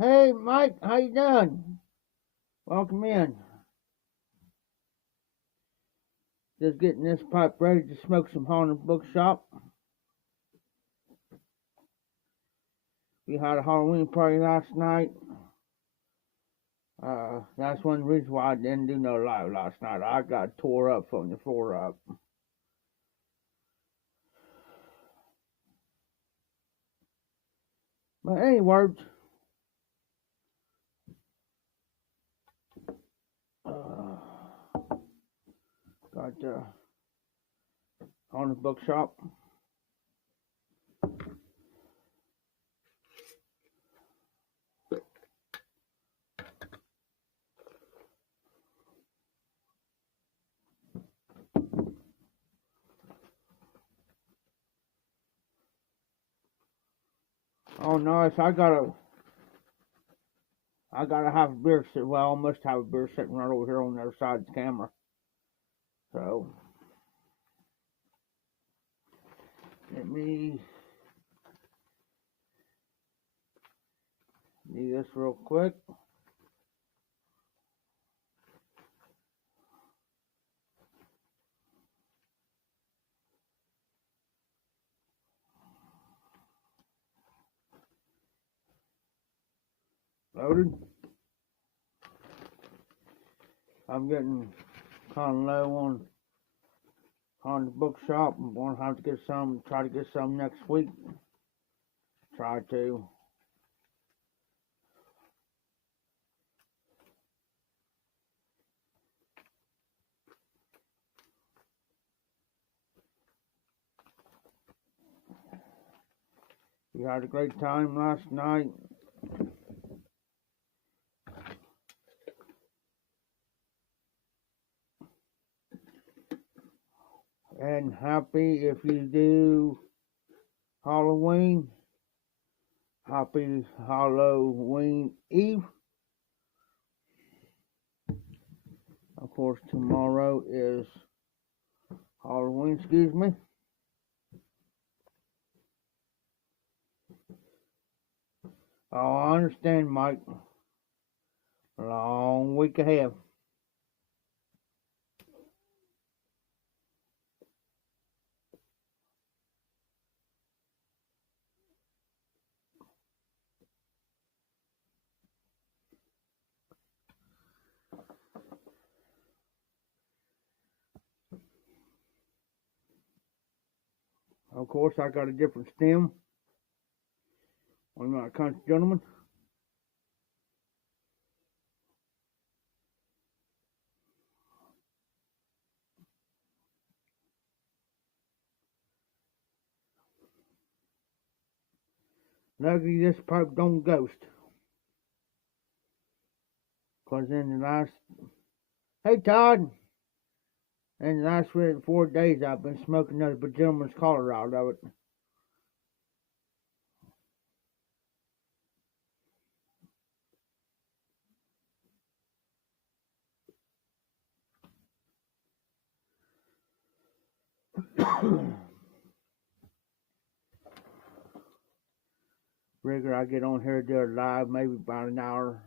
Hey, Mike, how you doing? Welcome in. Just getting this pipe ready to smoke some haunted bookshop. We had a Halloween party last night. That's one reason why I didn't do no live last night. I got tore up from the floor up. But anyway, uh, got haunted bookshop. Oh, nice. I gotta have a beer sit. Well, I must have a beer sitting right over here on the other side of the camera. So let me do this real quick. Loaded. I'm getting kind of low on the bookshop. I'm going to have to get some. Try to get some next week. Try to. We had a great time last night. And happy if you do Halloween. Happy Halloween Eve. Of course, tomorrow is Halloween, excuse me. Oh, I understand, Mike. Long week ahead. Of course, I got a different stem. I'm not a country gentleman. Luckily, this pipe don't ghost. Cause in the last, hey Todd, in the last 4 days I've been smoking another gentleman's collar out of it. Figure I get on here, do it live, maybe about an hour.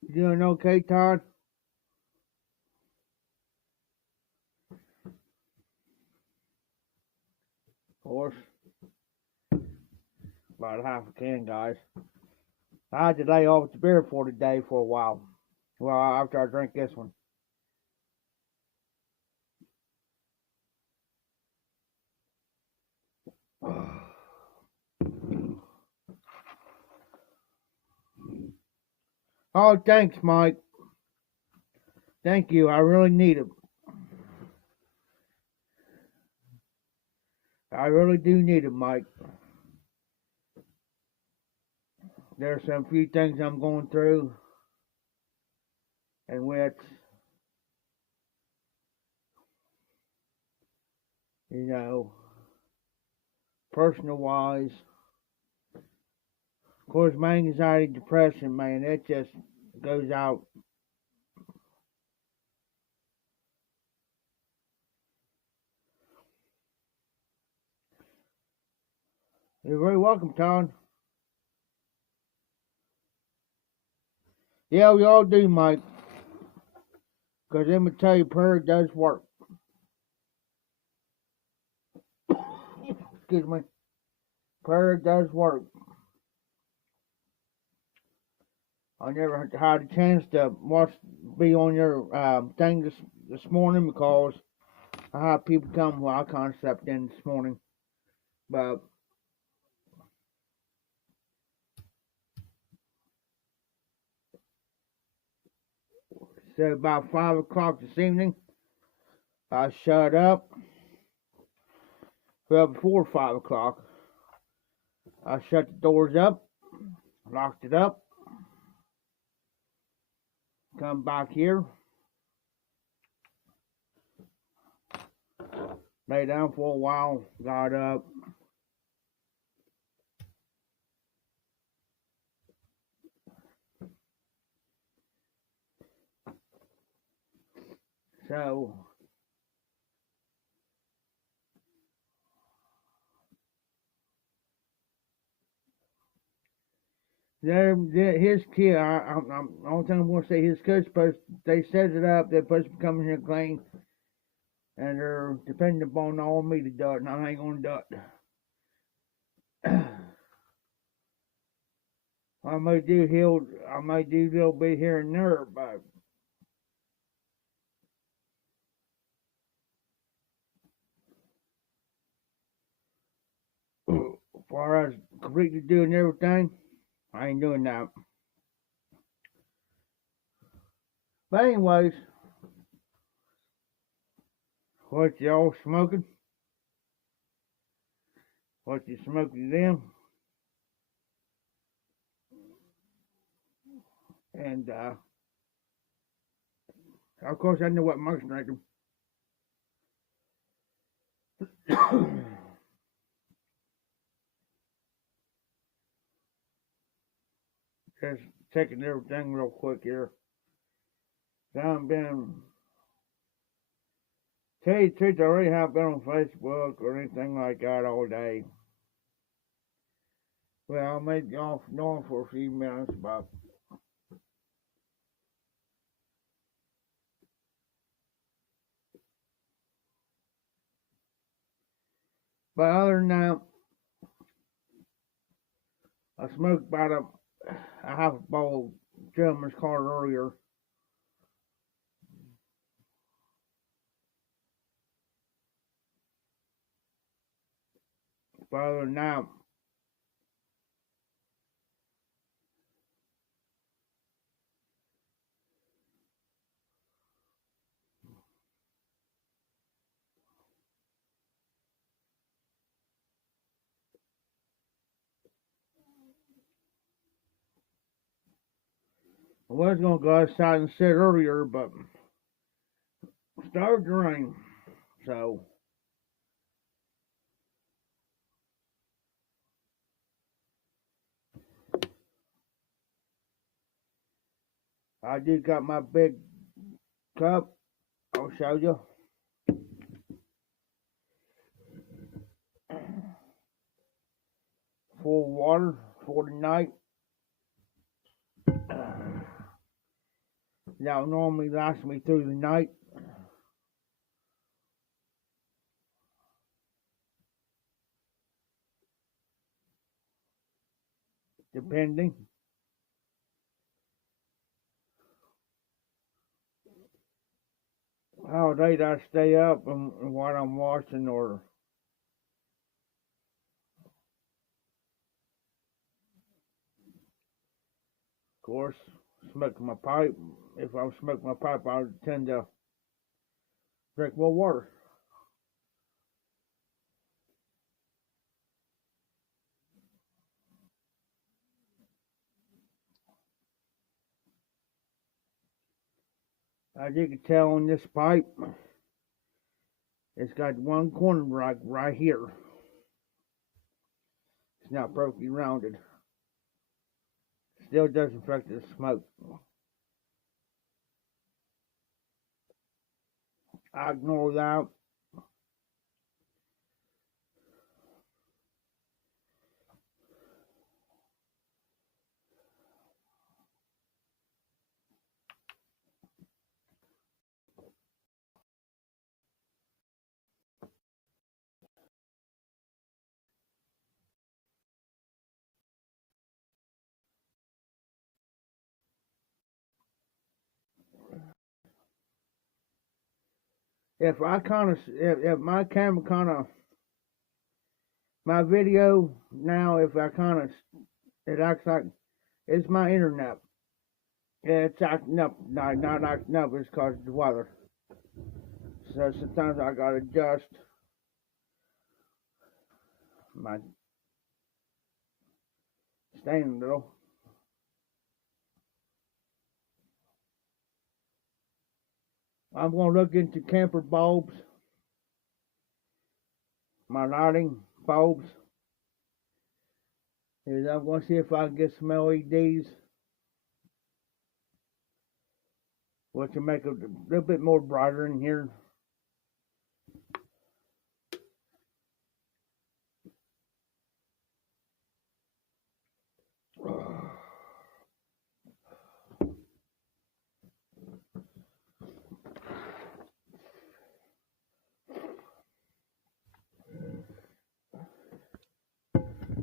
You doing okay, Todd? Of course, about half a can, guys. I had to lay off the beer for today for a while. Well, after I drink this one. Oh, thanks, Mike. Thank you. I really need it. I really do need it, Mike. There's some few things I'm going through, and with, you know, personal wise, Of course, my anxiety, depression, man, it just goes out. You're very welcome, Todd. Yeah, we all do, Mike. Because let me tell you, prayer does work. Excuse me. Prayer does work. I never had a chance to be on your thing this morning because I had people come while I kind of slept in this morning. But so about 5 o'clock this evening, I shut up. Well, before 5 o'clock, I shut the doors up, locked it up, come back here, lay down for a while, got up. So his kid. I'm only thing I'm gonna say his kid's supposed. They set it up. They're supposed to be coming here clean, and they're depending upon all me to do it, and I ain't gonna do it. I may do a little bit here and there, but as far as completely doing everything, I ain't doing that. But anyways, what y'all smoking? What you smoking them? And of course I know what Mark's drinking. Just checking everything real quick here. I haven't been, tell you the truth, I really haven't been on Facebook or anything like that all day. Well, I may be off and on for a few minutes, but other than that, I smoked about a half a bowl of gentleman's card earlier. But other than that, I was gonna go outside and sit earlier, but it started to rain, so I just got my big cup. I'll show you. Full of water for the night. That would normally last me through the night. Depending how late I stay up and what I'm watching, or of course smoking my pipe. If I smoke my pipe, I would tend to drink more water. As you can tell on this pipe, it's got one corner right here. It's not perfectly rounded. still doesn't affect the smoke. I ignore that. If I kind of, if my camera kind of, my video now, if I kind of, it acts like it's my internet. It's acting up, not acting up. It's because of the weather. So sometimes I gotta adjust my stand a little. I'm gonna look into camper bulbs, my lighting bulbs. Is I'm gonna see if I can get some LEDs, which will make it a little bit more brighter in here.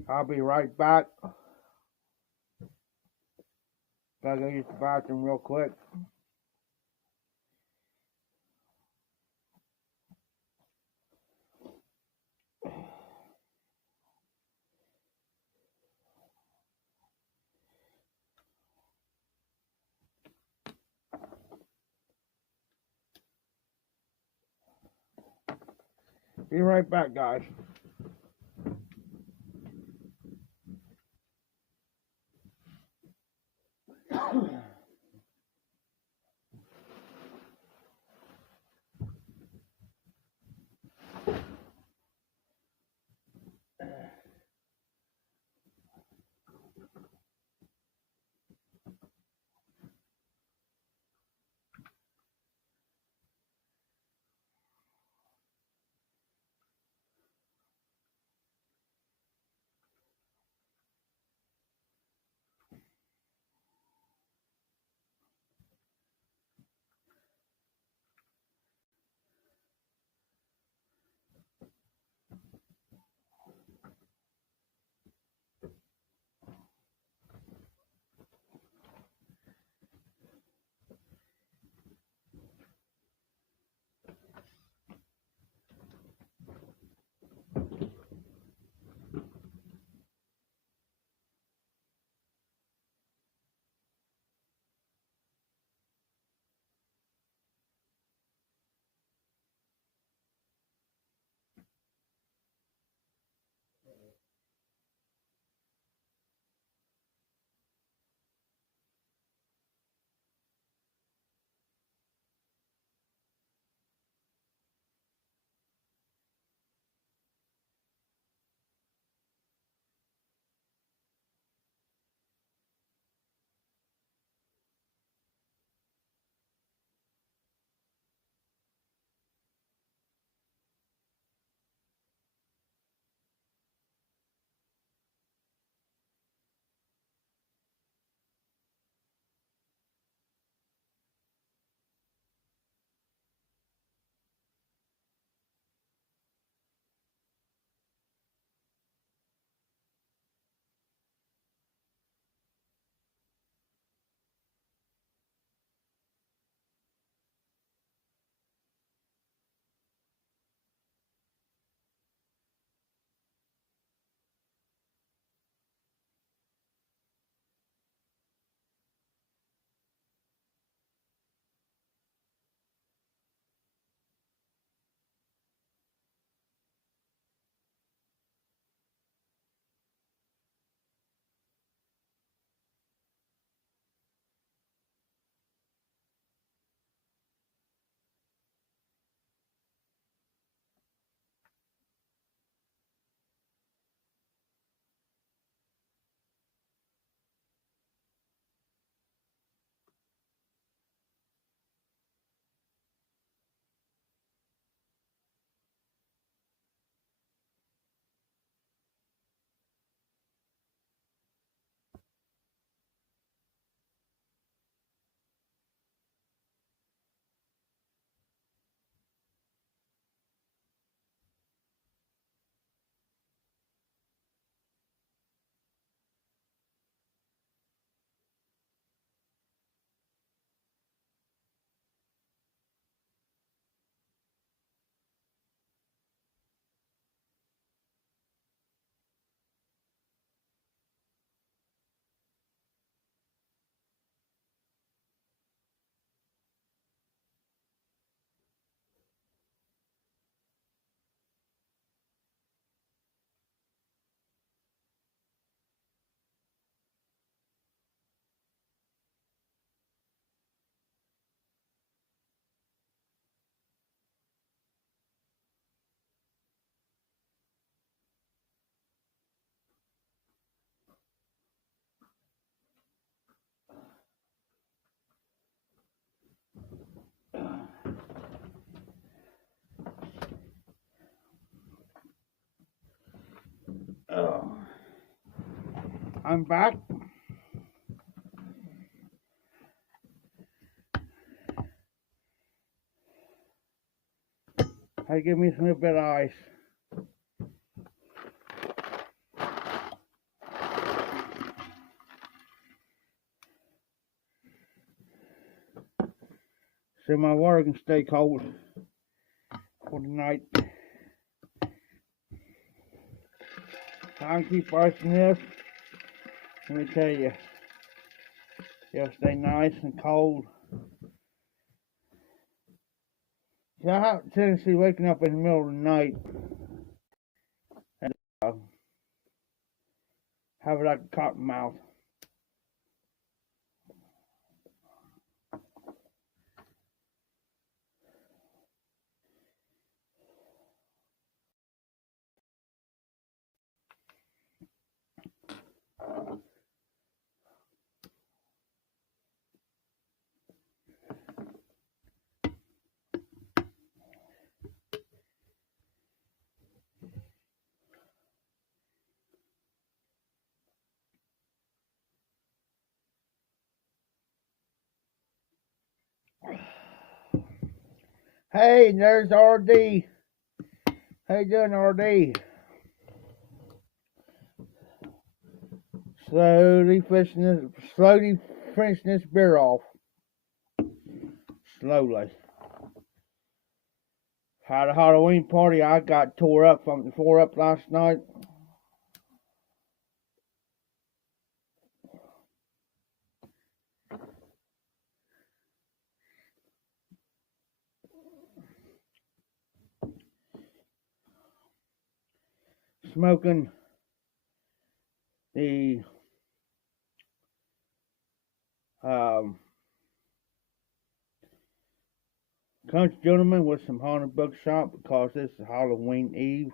I'll be right back. Gotta go use the bathroom real quick. Be right back, guys. I'm back. Hey, give me a little bit of ice. So my water can stay cold for the night. I can keep icing this. Let me tell you, it'll stay nice and cold. So I have a tendency waking up in the middle of the night and have it like a cotton mouth. Hey, there's RD. How you doing, RD? Slowly finishing this beer off. Slowly. Had a Halloween party. I got tore up last night. Smoking the Country Gentleman with some haunted bookshop because this is Halloween Eve.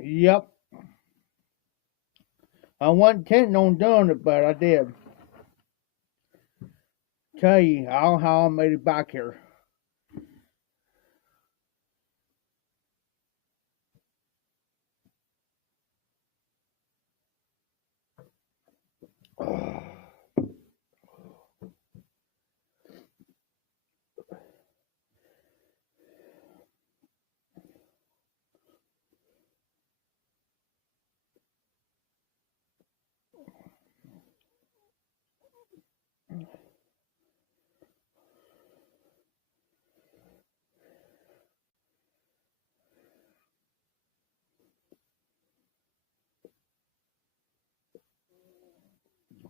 Yep. I wasn't intending on doing it, but I did. Tell you how I made it back here.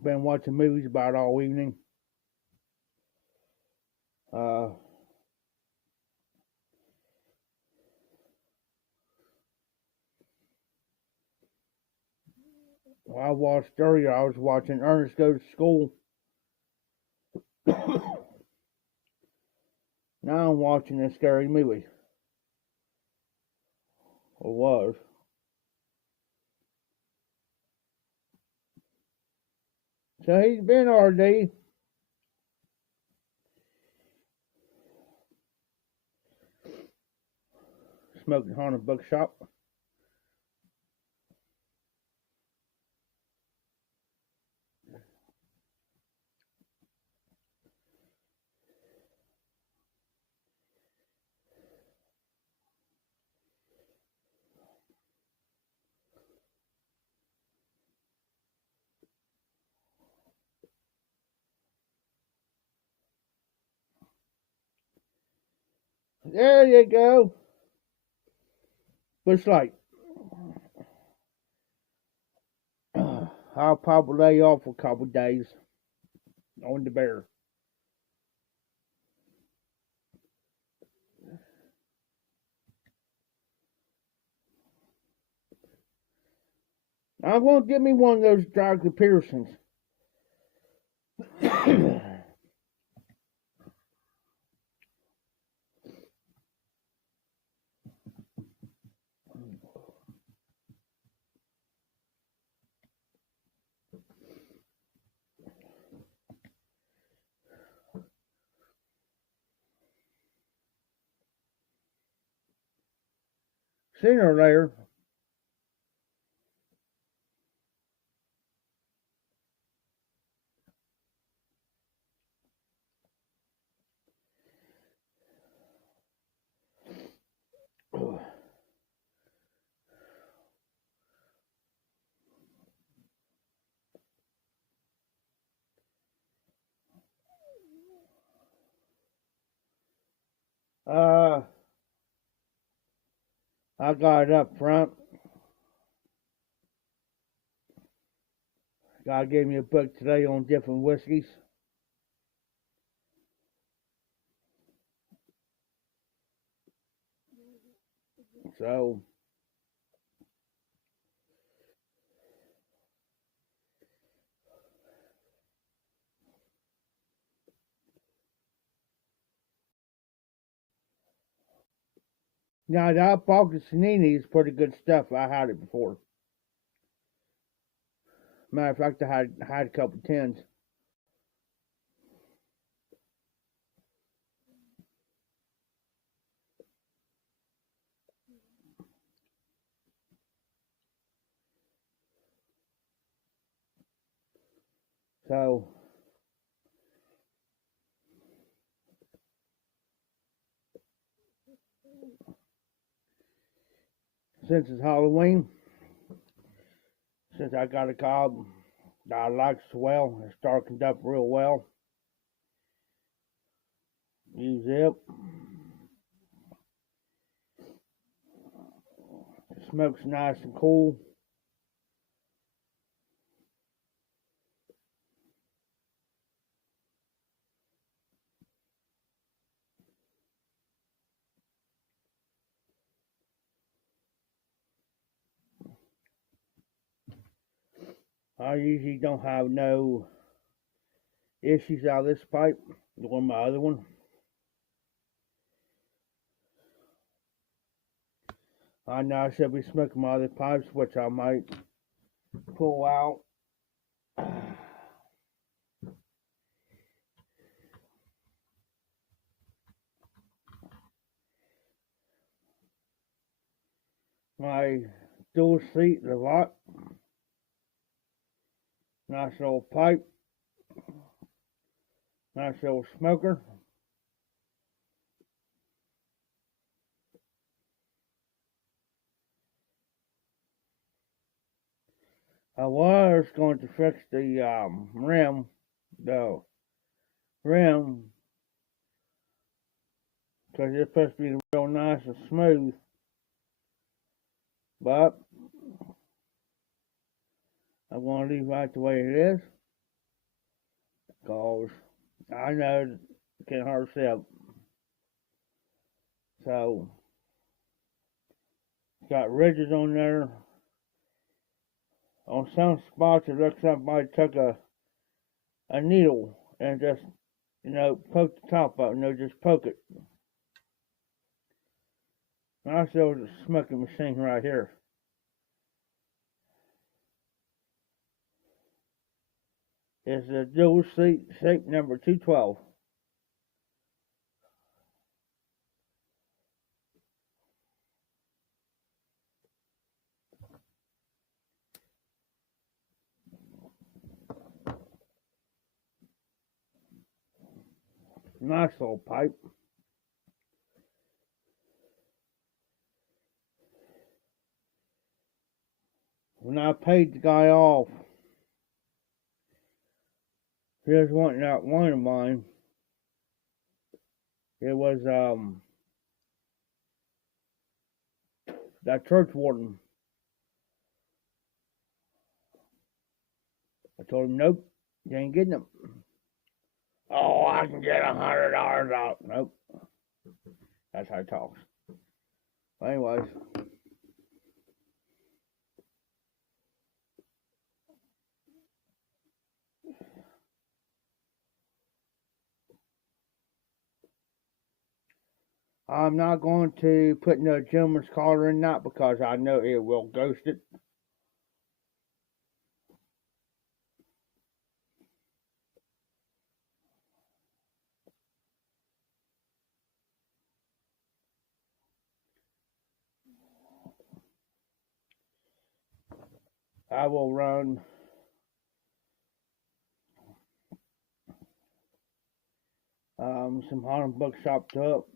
Been watching movies about all evening. I watched earlier. I was watching Ernest Goes to School. Now I'm watching a scary movie. Or was. So he's been RD. Smoking haunted bookshop. There you go. Bush Light. I'll probably lay off for a couple of days on the bear. I'm going to get me one of those Dr. Pearsons. sooner or later, I got it up front. God gave me a book today on different whiskeys. So, now that Boccacinini is pretty good stuff. I had it before. Matter of fact, I had a couple tins. So, since it's Halloween, since I got a cob that I like so well, it's darkened up real well. Use it. The smoke's nice and cool. I usually don't have no issues out of this pipe or my other one. I know I should be smoking my other pipes, which I might pull out. My dual seat, the lot. Nice little pipe. Nice little smoker. I was going to fix the rim, because it's supposed to be real nice and smooth. But I'm going to leave it the way it is, because I know it can hurt itself. So, it's got ridges on there. On some spots, it looks like somebody took a needle and just, poke the top out, just poke it. Nice little smoking machine right here. It's a dual seat shape number 212. Nice little pipe. When I paid the guy off, he was wanting that one of mine. It was that church warden. I told him, nope, you ain't getting them. Oh, I can get $100 out. Nope. That's how he talks. Anyways. I'm not going to put no gentleman's collar in that because I know it will ghost it. I will run some Haunted Bookshop up.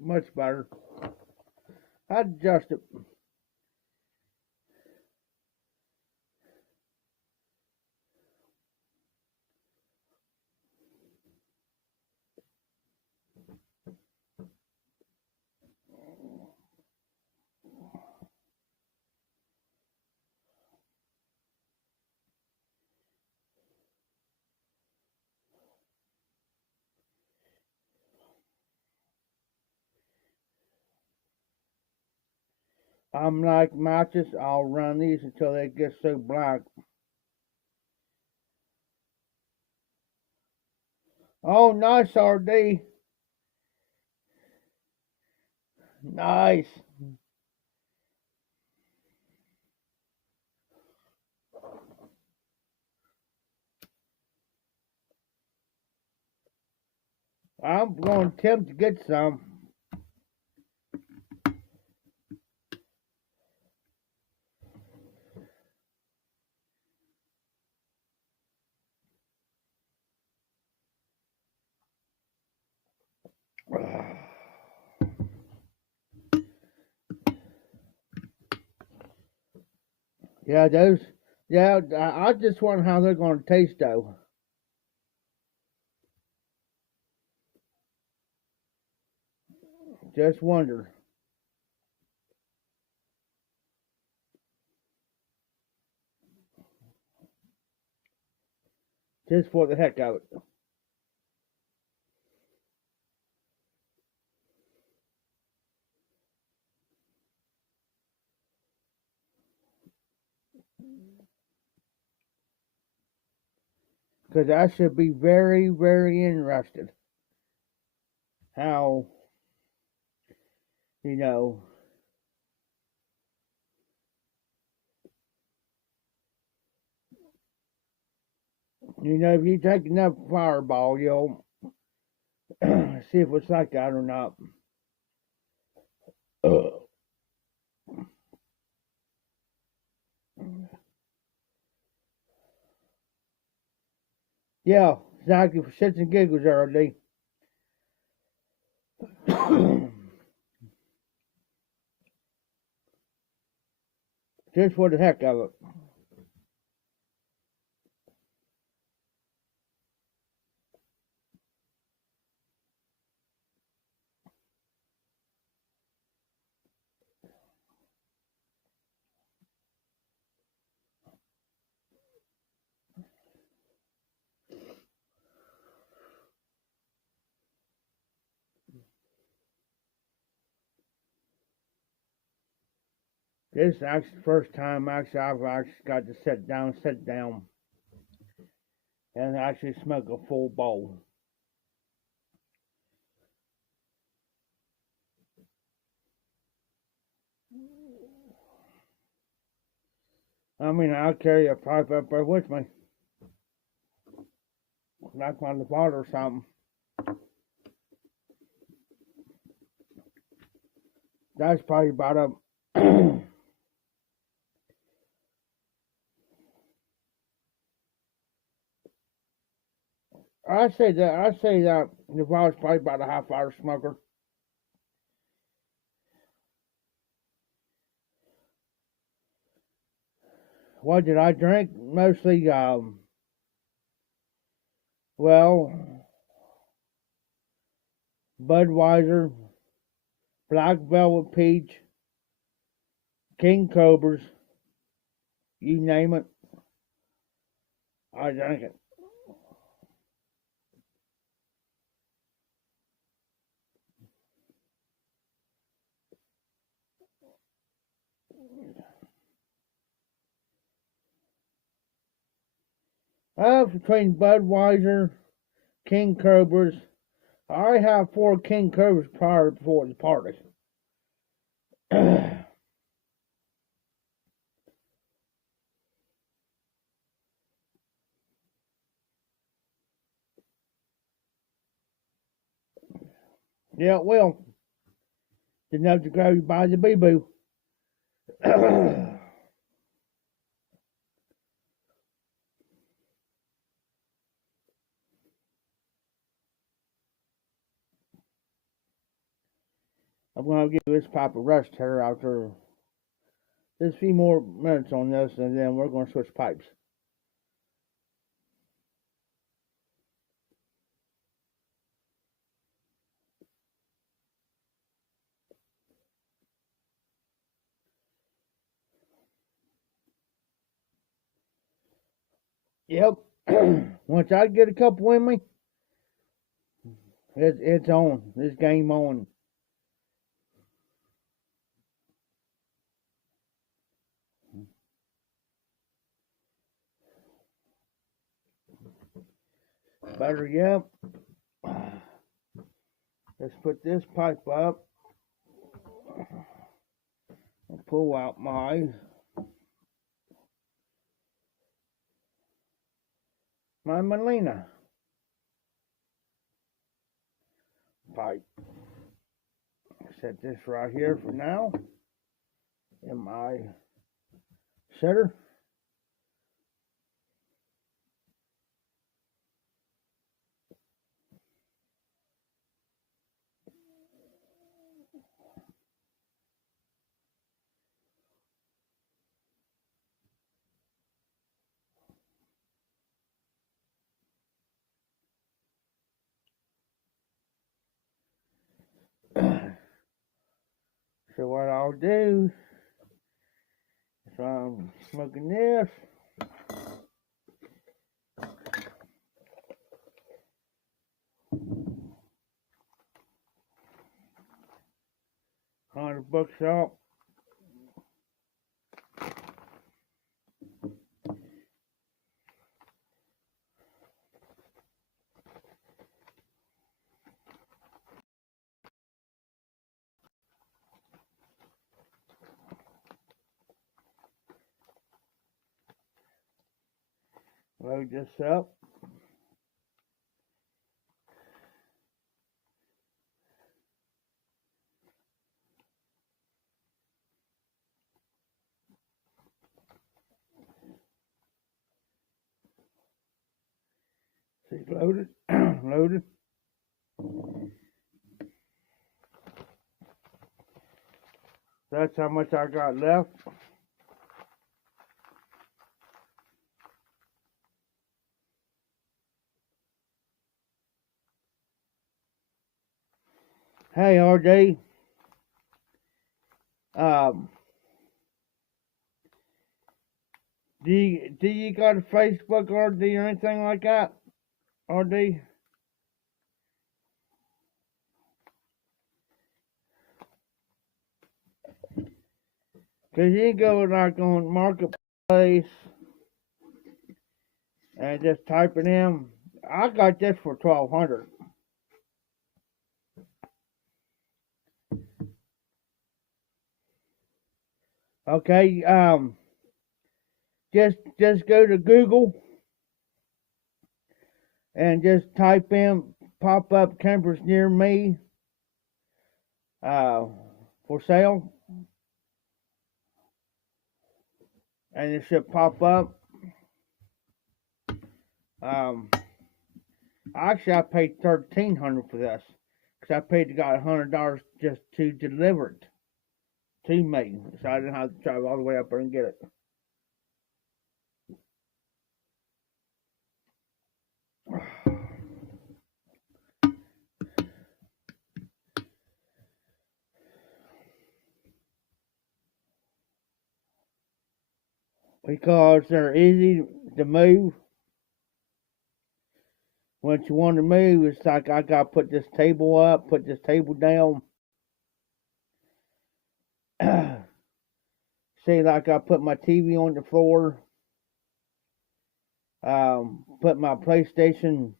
Much better. I'd adjust it. I'm like matches, I'll run these until they get so black. Oh, nice, RD. Nice. I'm going to attempt to get some. Yeah, those. Yeah, I just wonder how they're going to taste, though. Just wonder. Just for the heck of it. Because I should be very, very interested how, you know, if you take enough Fireball, you'll see if it's like that or not. Yeah, exactly, for shits and giggles, RD. Just for the heck of it. This is actually the first time I've actually got to sit down, and actually smoke a full bowl. I mean, I'll carry a pipe up there with me, like on the bottle or something. That's probably about a. I say that the bottle's probably about a half-hour smoker. What did I drink? Mostly, well, Budweiser, Black Velvet Peach, King Cobras, you name it. I drink it. Between Budweiser, King Cobras. I have 4 King Cobras prior before the party. Yeah, well, didn't have to grab you by the bee boo. I'm gonna give this pipe a rest here after just a few more minutes on this, and then we're gonna switch pipes. Yep. Once I get a couple in me, it's on. This game on. Better yet, let's put this pipe up and pull out my Molina pipe. Set this right here for now in my setter. So what I'll do is I'm smoking this. $100 out. Load this up. See, loaded, loaded. That's how much I got left. Hey, RJ. Do you got a Facebook, RD, or anything like that, RD? Cause you go like on Marketplace and just type it in. I got this for $1,200. Okay, just go to Google and just type in pop up campers near me for sale, and it should pop up. Actually, I paid $1,300 for this because I paid the guy $100 just to deliver it to me, so I didn't have to drive all the way up there and get it. Because they're easy to move When you want to move, it's like I gotta put this table up, put this table down. See, like I put my TV on the floor, put my PlayStation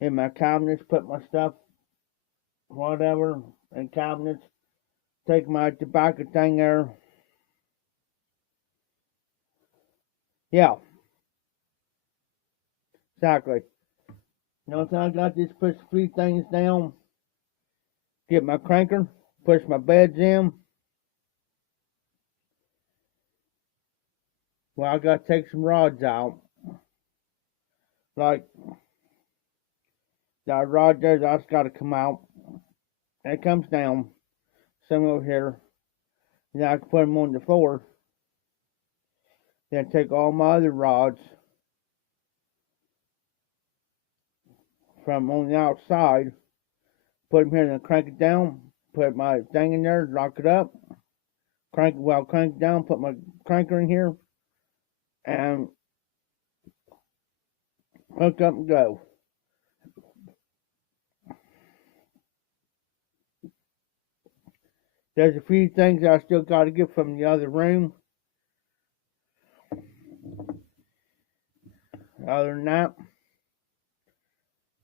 in my cabinets, put my stuff, whatever, in cabinets, take my tobacco thing there. Yeah, exactly. You know, so I got this, push a few things down, get my cranker, push my beds in. Well, I gotta take some rods out. Like, that rod there, that's gotta come out. And it comes down, some over here. Then I can put them on the floor. Then take all my other rods from on the outside, put them here and crank it down, put my thing in there, lock it up, crank it down, put my cranker in here, and hook up and go. There's a few things I still got to get from the other room. Other than that,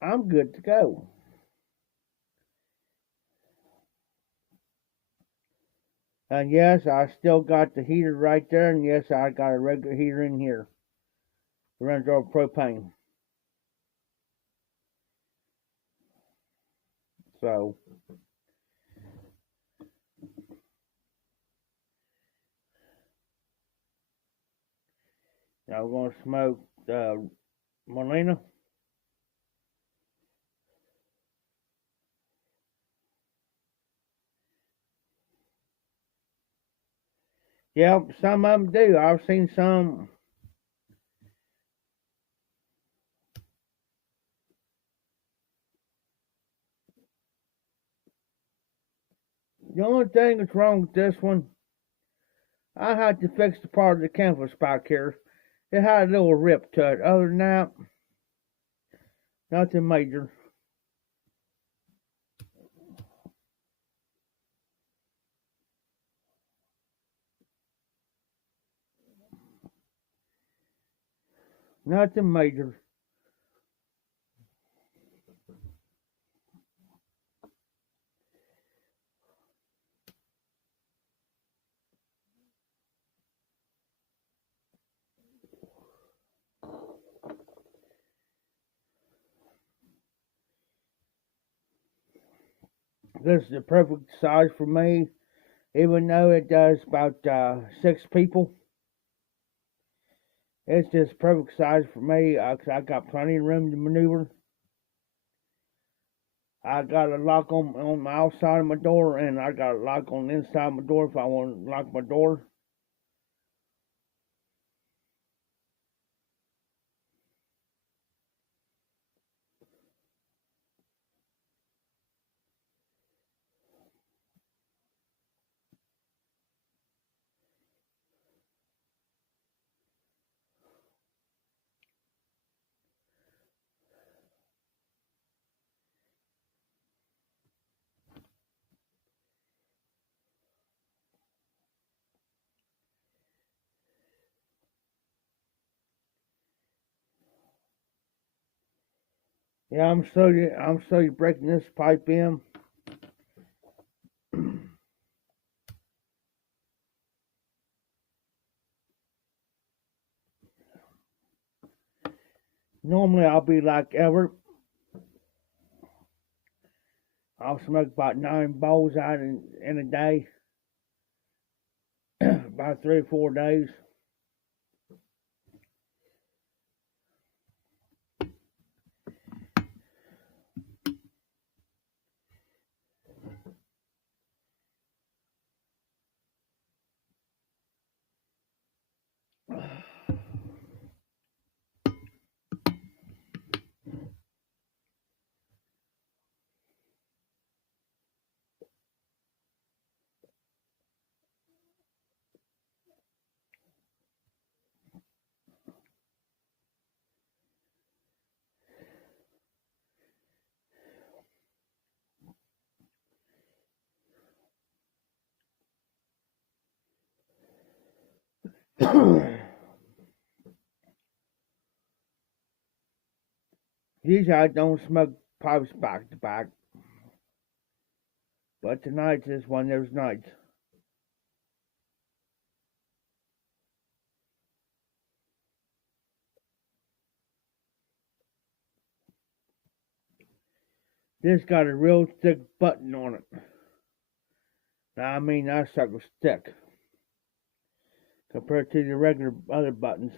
I'm good to go. And yes, I still got the heater right there, and yes, I got a regular heater in here. It runs off propane. So, now we're going to smoke Molina. Yep, some of them do. I've seen some. The only thing that's wrong with this one, I had to fix the part of the canvas back here. It had a little rip to it. Other than that, nothing major. Nothing major. This is the perfect size for me, even though it does about 6 people. It's just perfect size for me. I got plenty of room to maneuver. I got a lock on the outside of my door, and I got a lock on the inside of my door if I want to lock my door. Yeah, I'm slowly breaking this pipe in. Normally I'll be like Everett. I'll smoke about 9 bowls out in a day, about 3 or 4 days. Usually I don't smoke pipes back to back, but tonight's is one of those nights. This got a real thick button on it. I mean, that sucker's thick compared to the regular other buttons.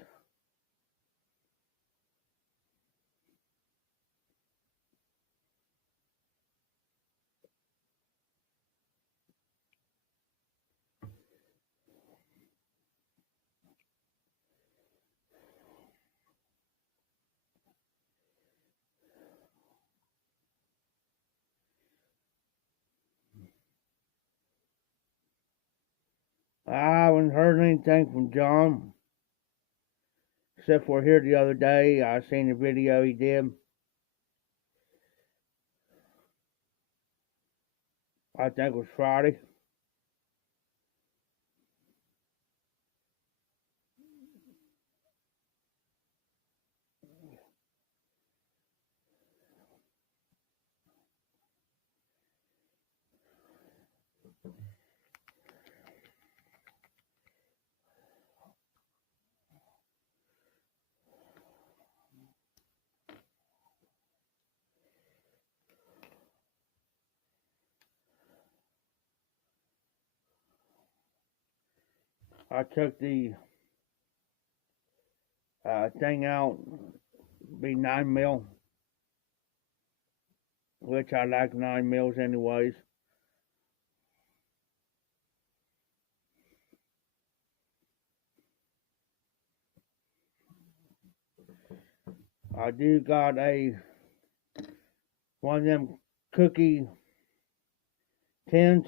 I haven't heard anything from John, except for here the other day. I seen the video he did. I think it was Friday. I took the thing out, be 9 mil, which I like 9 mils anyways. I do got one of them cookie tins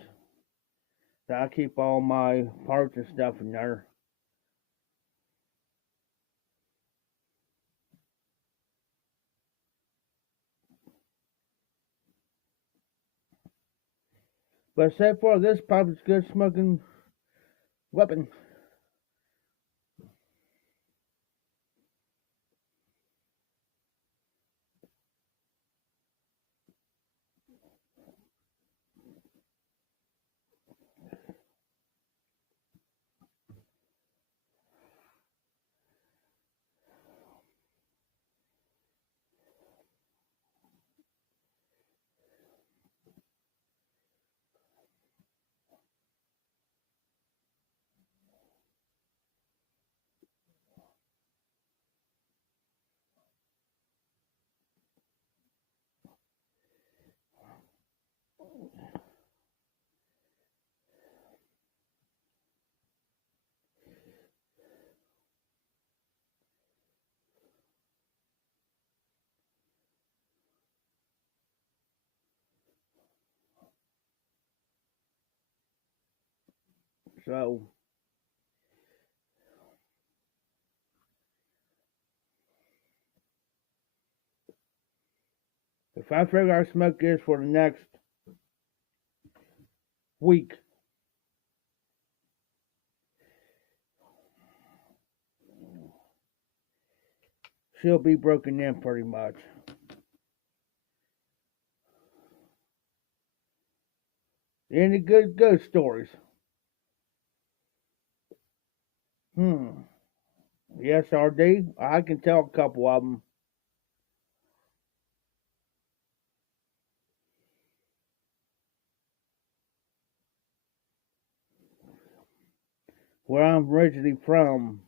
that I keep all my parts and stuff in there. But so far, this pipe is good smoking weapon. So, if I figure I smoke this for the next week, she'll be broken in pretty much. Any good ghost stories? Yes, RD. I can tell a couple of them. Where I'm originally from,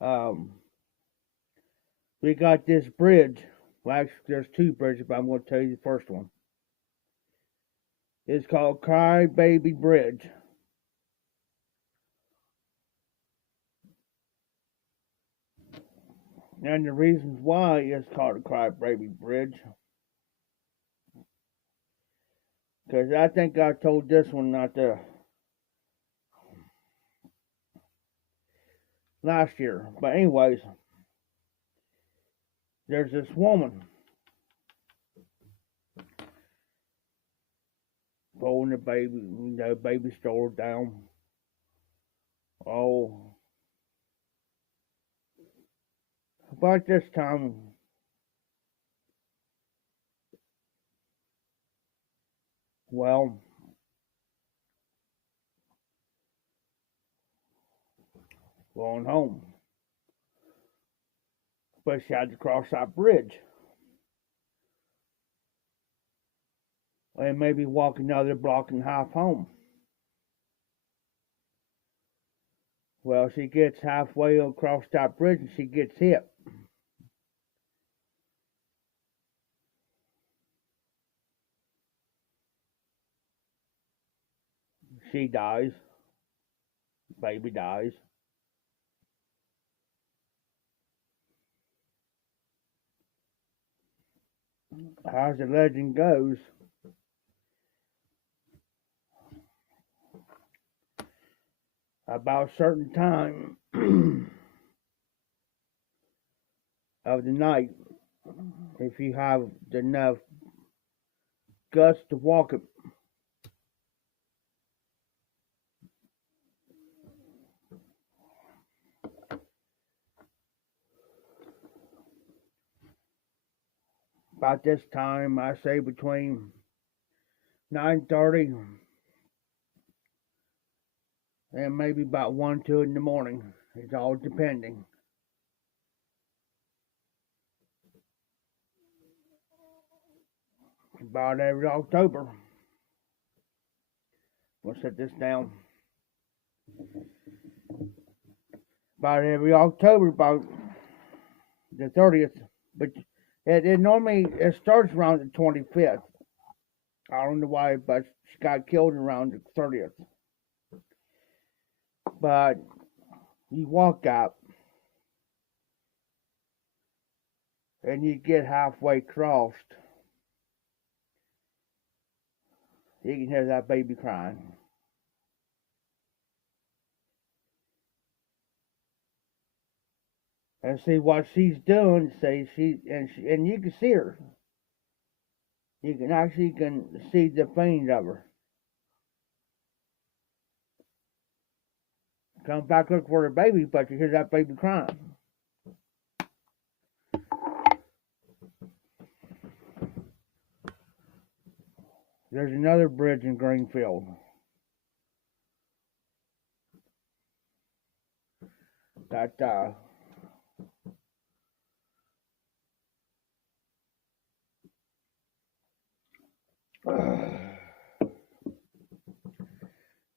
um, we got this bridge. Well, actually, there's two bridges, but I'm going to tell you the first one. It's called Cry Baby Bridge. And the reasons why it's called the Cry Baby Bridge, because I think I told this one not the last year. But anyways, there's this woman holding the baby, baby stroller down. Oh, about this time, well, going home. But she had to cross that bridge. And maybe walk another block and a half home. Well, she gets halfway across that bridge and she gets hit. She dies. Baby dies. As the legend goes, about a certain time of the night, if you have enough guts to walk it, about this time, I say between 9:30 and maybe about 1, 2 in the morning. It's all depending. About every October. We'll set this down. About every October, about the 30th. But it normally it starts around the 25th. I don't know why, but she got killed around the 30th. But you walk out and you get halfway crossed, you can hear that baby crying. And see what she's doing. And you can see her. You can actually see the veins of her. Come back look for her baby, but you hear that baby crying. There's another bridge in Greenfield. That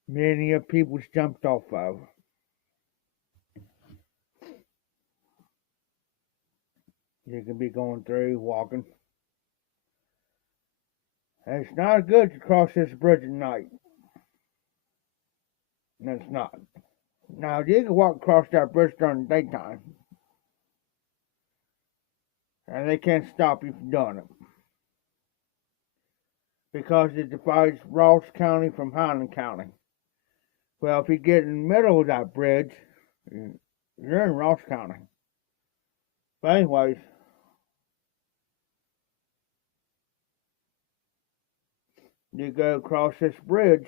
many of people's jumped off of. You can be going through, walking. And it's not good to cross this bridge at night. No, it's not. Now, you can walk across that bridge during the daytime. And they can't stop you from doing it. Because it divides Ross County from Highland County. Well, if you get in the middle of that bridge, you're in Ross County. But anyways, you go across this bridge,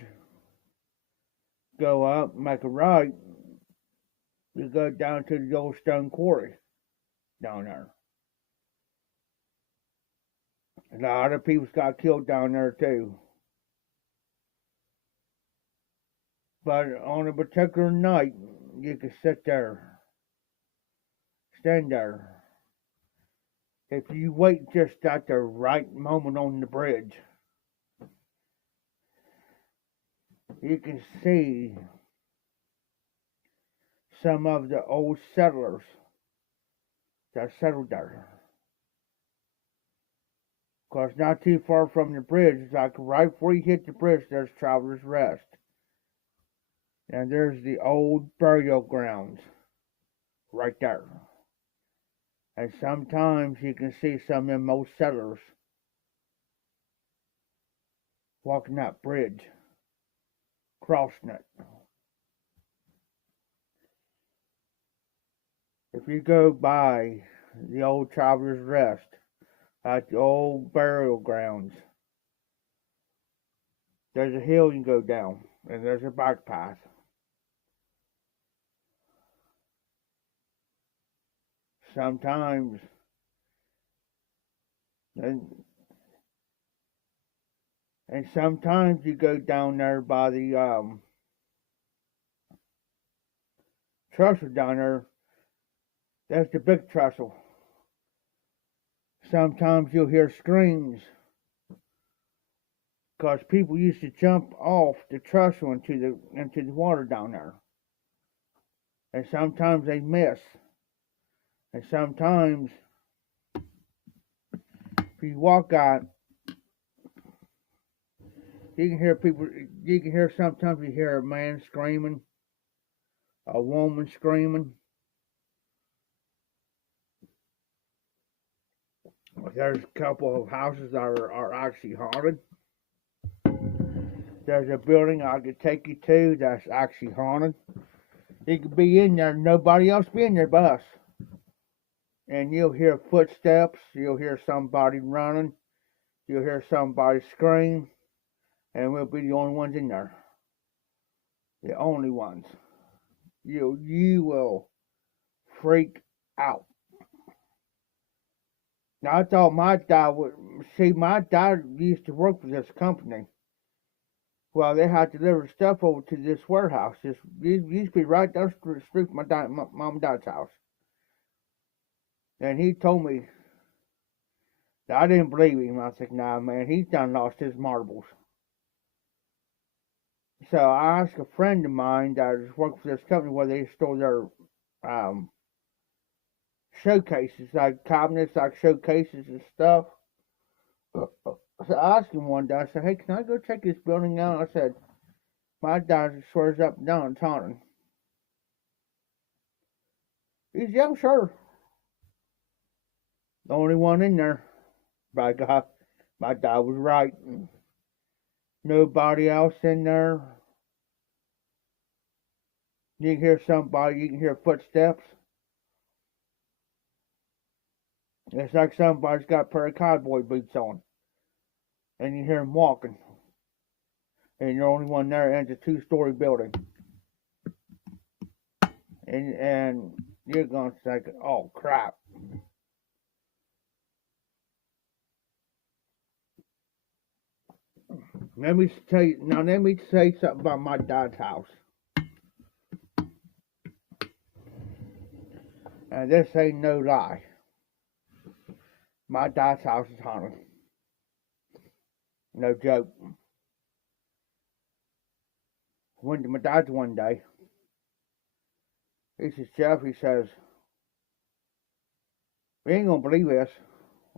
go up, make a right, you go down to the old stone quarry down there. A lot of people got killed down there too. But on a particular night, you can sit there, stand there. If you wait just at the right moment on the bridge, you can see some of the old settlers that settled there. Because not too far from the bridge, like right before you hit the bridge, there's Travelers Rest. And there's the old burial grounds right there. And sometimes you can see some of them old settlers walking that bridge, crossing it. If you go by the old Travelers Rest, at the old burial grounds, there's a hill you can go down, and there's a bike path. sometimes, and sometimes you go down there by the trestle down there. That's the big trestle. Sometimes you'll hear screams because people used to jump off the trestle into the water down there, and sometimes they miss, and sometimes if you walk out, you can hear people. You can hear sometimes you hear a man screaming, a woman screaming. There's a couple of houses that are actually haunted. There's a building I could take you to that's actually haunted. You could be in there, nobody else be in there but us. And you'll hear footsteps, you'll hear somebody running, you'll hear somebody scream, and we'll be the only ones in there. The only ones. You will freak out. Now I thought my dad would see. My dad used to work for this company. Well, they had to deliver stuff over to this warehouse. This used to be right down the street from my mom and dad's house. And he told me that I didn't believe him. I said, "Nah, man, he's done lost his marbles." So I asked a friend of mine that worked for this company where they store their showcases, like cabinets, like showcases and stuff. So I asked him one day, I said, "Hey, can I go check this building out?" I said, "My dad swears up and down it's haunted." He said, "Yeah, sure." The only one in there. By God, my dad was right. Nobody else in there. You can hear somebody, you can hear footsteps. It's like somebody's got a pair of cowboy boots on. And you hear them walking. And you're the only one there, and it's a 2-story building. And you're going to think, oh crap. Let me say something about my dad's house. And this ain't no lie. My dad's house is haunted. No joke. Went to my dad's one day. He says, "Jeff," he says, "we ain't gonna believe this."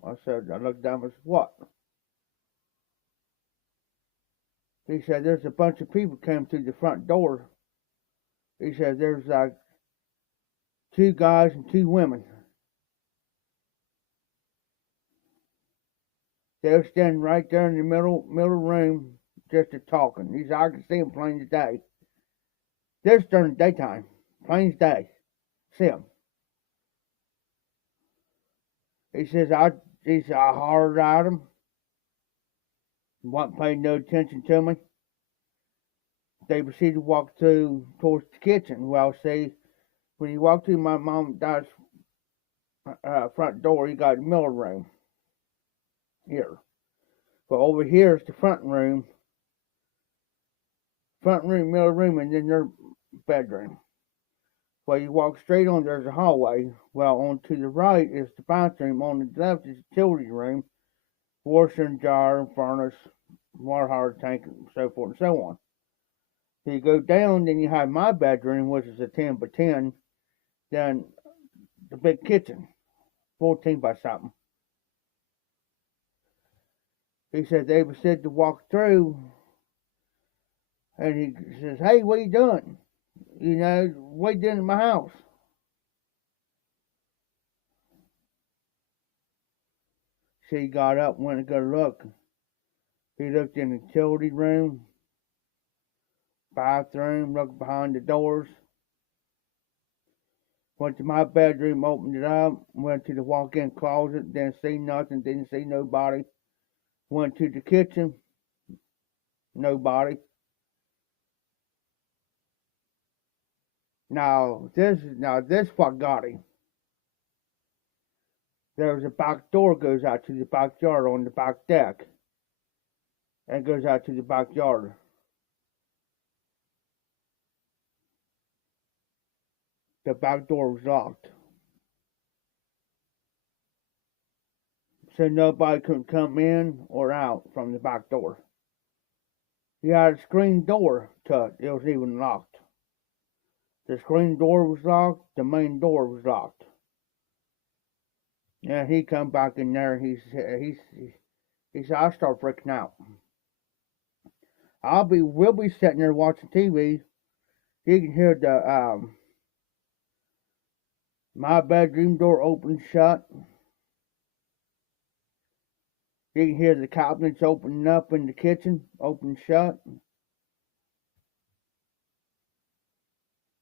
I looked down and said, "What?" He said, "There's a bunch of people came through the front door." He said, "There's like 2 guys and 2 women. They were standing right there in the middle room, just a talking." He said, "I can see them plain as day. This during the daytime, plain as day. See them." He says, I hollered at them. Wasn't paying no attention to me. They proceeded to walk towards the kitchen. Well, see, when you walk through my mom and dad's front door, you got the middle room here. But over here is the front room, middle room, and then their bedroom. Well, you walk straight on, there's a hallway. Well, on to the right is the bathroom. On the left is the utility room, washer and dryer, furnace, water hard tank, and so forth and so on. So you go down, then you have my bedroom, which is a 10 by 10. Then the big kitchen, 14 by something. He said they were said to walk through, and he says, "Hey, what are you doing? You know, what are you doing in my house?" So he got up and went to go look. He looked in the utility room, bathroom, looked behind the doors. Went to my bedroom, opened it up, went to the walk-in closet, didn't see nothing, didn't see nobody. Went to the kitchen, nobody. Now this what got him. there's a back door goes out to the backyard on the back deck. And goes out to the backyard. The back door was locked. So nobody could come in or out from the back door. He had a screen door to it. It was even locked. The screen door was locked. The main door was locked. And he come back in there. He said, I start freaking out. We'll be sitting there watching TV. You can hear the my bedroom door open shut. You can hear the cabinets opening up in the kitchen, open shut.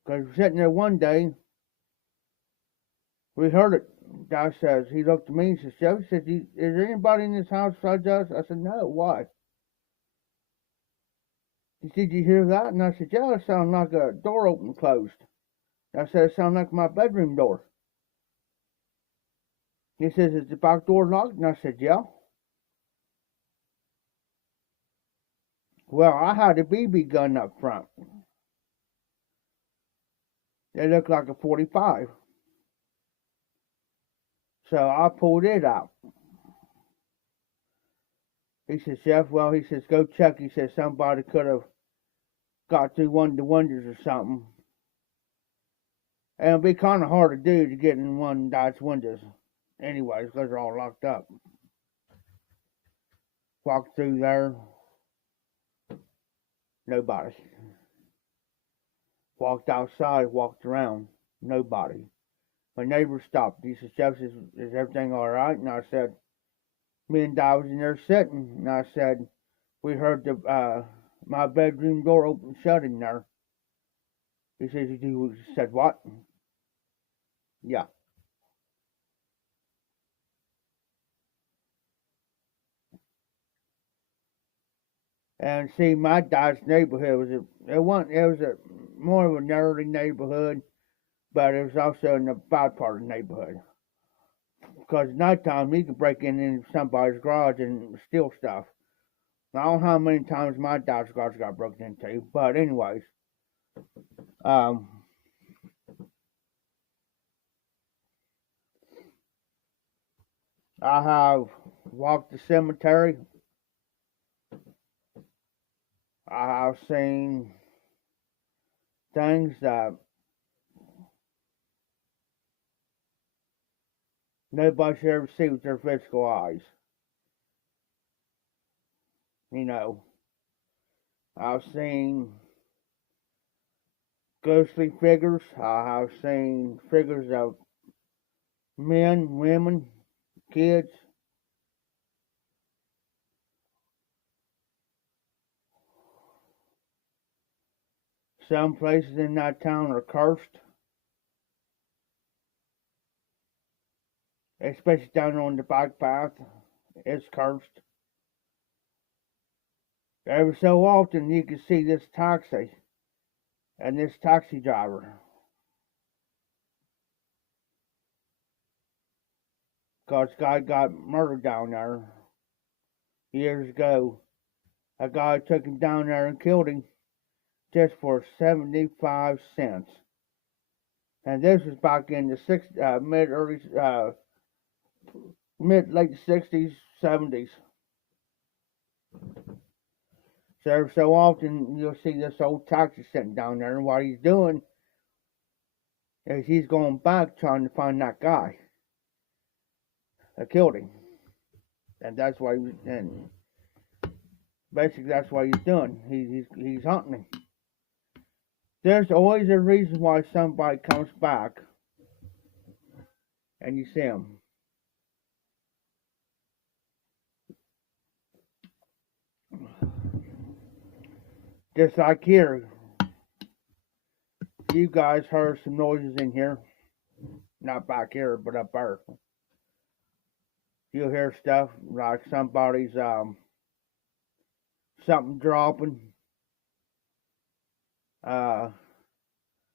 Because we're sitting there one day, we heard it. Guy says, he looked at me and says, Joe, he said, is there anybody in this house besides us? I said, no, why? He said, did you hear that? And I said, yeah, it sounded like a door open and closed. I said, it sounded like my bedroom door. He says, is the back door locked? And I said, yeah. Well, I had a BB gun up front. It looked like a 45. So I pulled it out. He says, Jeff, well, he says, go check. He says, somebody could have got through one of the windows or something. And it'll be kind of hard to do to get in one of Dodge's windows. Anyways, because they're all locked up. Walked through there. Nobody. Walked outside, walked around. Nobody. My neighbor stopped. He said, Jeff, is everything all right? And I said, me and Di was in there sitting. And I said, we heard my bedroom door open and shut in there. He said, what? Yeah. And see, my Dodge neighborhood was more of a nerdy neighborhood, but it was also in the bad part of the neighborhood. Because at nighttime, you can break in somebody's garage and steal stuff. I don't know how many times my Dodge garage got broken into, but anyways, I have walked the cemetery. I have seen things that nobody should ever see with their physical eyes. You know, I've seen ghostly figures. I have seen figures of men, women, kids. Some places in that town are cursed. Especially down on the bike path. It's cursed. Every so often you can see this taxi and this taxi driver. Because a guy got murdered down there years ago. A guy took him down there and killed him just for 75 cents. And this was back in the late 60s, 70s. So every so often you'll see this old taxi sitting down there, and what he's doing is he's going back trying to find that guy that killed him. And that's why basically that's what he's doing. He's hunting him. There's always a reason why somebody comes back and you see him. Just like here, you guys heard some noises in here. Not back here, but up there. You'll hear stuff like somebody's something dropping.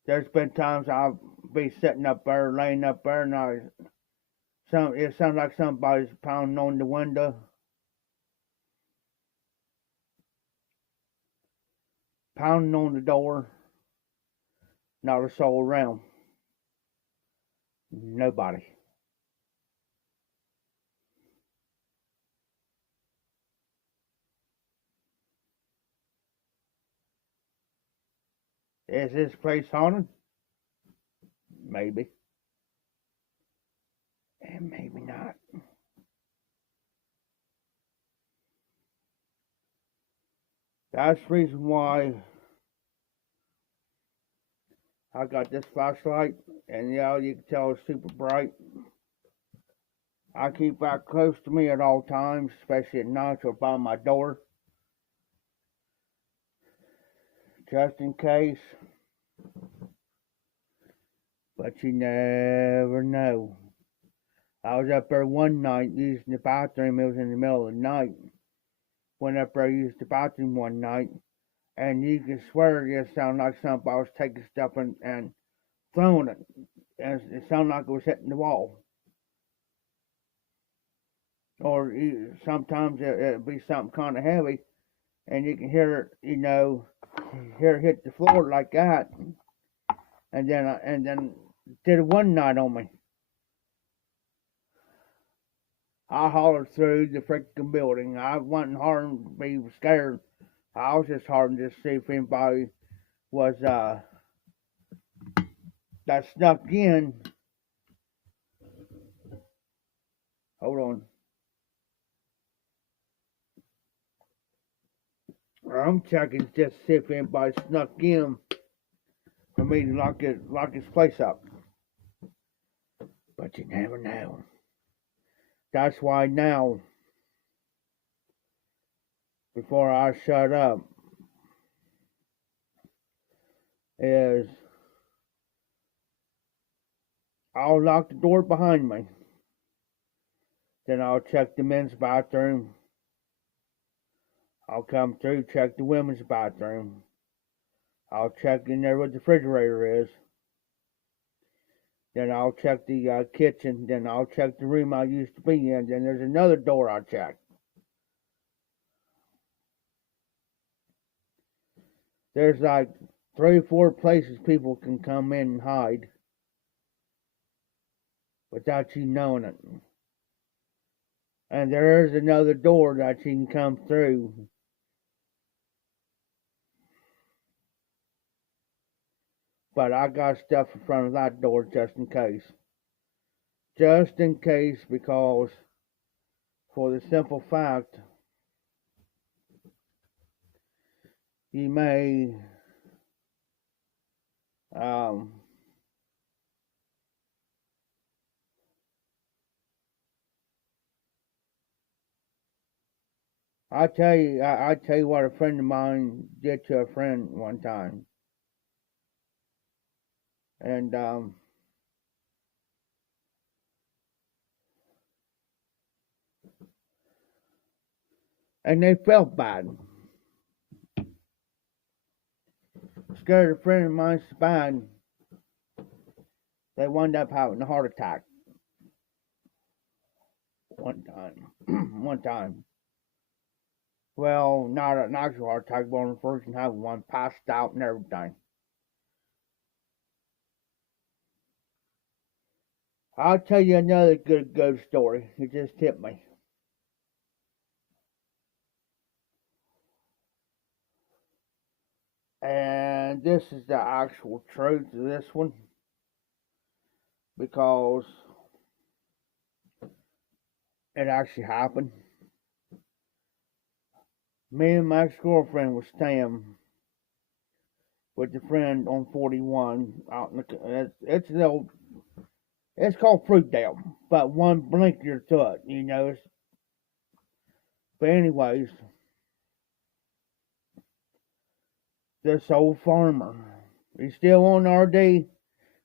There's been times I'll be sitting up there, laying up there, and It sounds like somebody's pounding on the window, pounding on the door. Not a soul around. Nobody. Is this place haunted? Maybe. And maybe not. That's the reason why I got this flashlight. And yeah, you can tell it's super bright. I keep that close to me at all times, especially at night or by my door. Just in case. But you never know. I was up there one night using the bathroom. It was in the middle of the night. Went up there, used the bathroom one night, and you can swear it sounded like somebody was taking stuff and throwing it. And it sounded like it was hitting the wall. Or sometimes it'd be something kind of heavy, and you can hear it, hear it hit the floor like that. And then did it one night on me. I hollered through the freaking building. I wasn't hollering to be scared. I was just hollering to see if anybody was that snuck in. Hold on. I'm checking just to see if anybody snuck in for me to lock this place up. But you never know. That's why now, before I shut up, is I'll lock the door behind me. Then I'll check the men's bathroom. I'll come through, check the women's bathroom. I'll check in there where the refrigerator is. Then I'll check the kitchen. Then I'll check the room I used to be in. Then there's another door I'll check. There's like 3 or 4 places people can come in and hide without you knowing it. And there is another door that you can come through. But I got stuff in front of that door just in case. Just in case, because for the simple fact, you may I tell you what a friend of mine did to a friend one time. And they felt bad. Scared a friend of mine so bad, they wound up having a heart attack. One time. Well, not an actual heart attack, but on the first and having one, passed out and everything. I'll tell you another good ghost story. It just hit me. And this is the actual truth of this one. Because it actually happened. Me and my ex-girlfriend was staying with a friend on 41 out in the, it's called Fruitdale, but one blinker to it, But anyways, this old farmer, he's still on RD,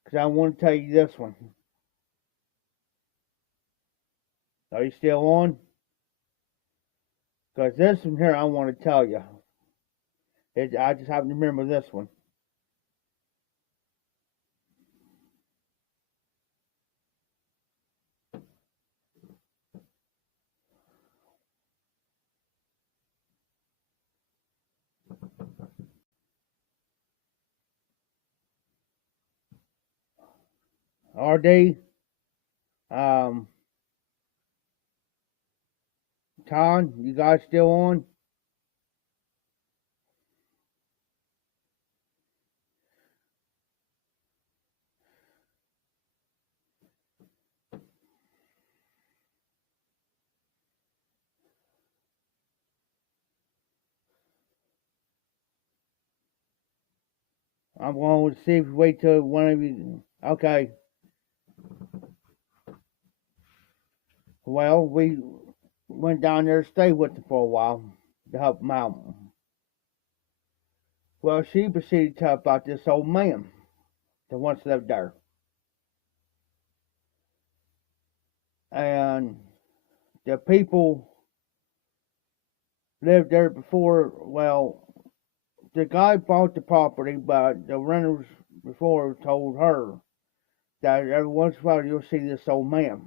because I want to tell you this one. Are you still on? Because this one here I want to tell you. I just happen to remember this one. RD, um, Todd, you guys still on? I'm going to see if we wait till one of you. Okay. Well, we went down there to stay with them for a while to help them out. Well, she proceeded to talk about this old man that once lived there. And the people lived there before. Well, the guy bought the property, but the renters before told her that every once in a while you'll see this old man.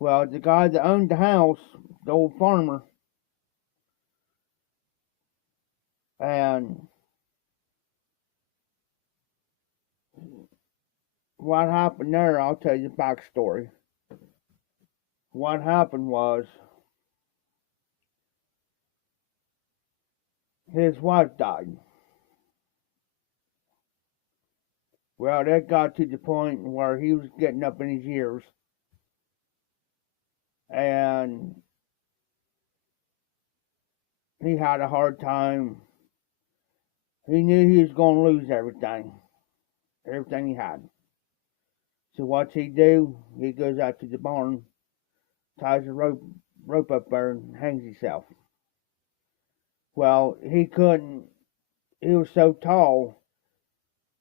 Well, the guy that owned the house, the old farmer, and what happened there, I'll tell you the backstory. What happened was his wife died. Well, that got to the point where he was getting up in his years, and he had a hard time. He knew he was going to lose everything he had. So what's he do? He goes out to the barn, ties a rope up there, and hangs himself. Well, he couldn't. He was so tall.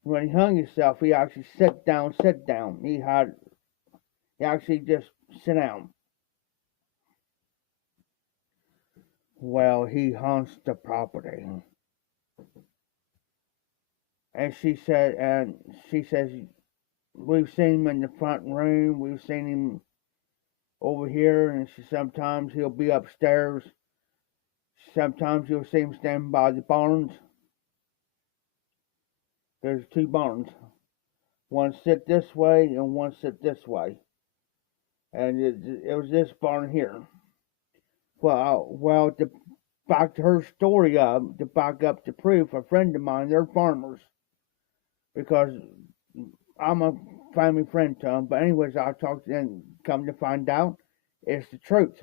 When he hung himself, he actually sat down. He actually just sit down. Well, he haunts the property. And she says, we've seen him in the front room, we've seen him over here, and sometimes he'll be upstairs. Sometimes you'll see him standing by the barns. There's two barns. One sit this way and one sit this way. And it was this barn here. Well, to back to her story up, to back up the proof, a friend of mine, they're farmers. Because I'm a family friend to them. But anyways, I talked to them, come to find out, it's the truth.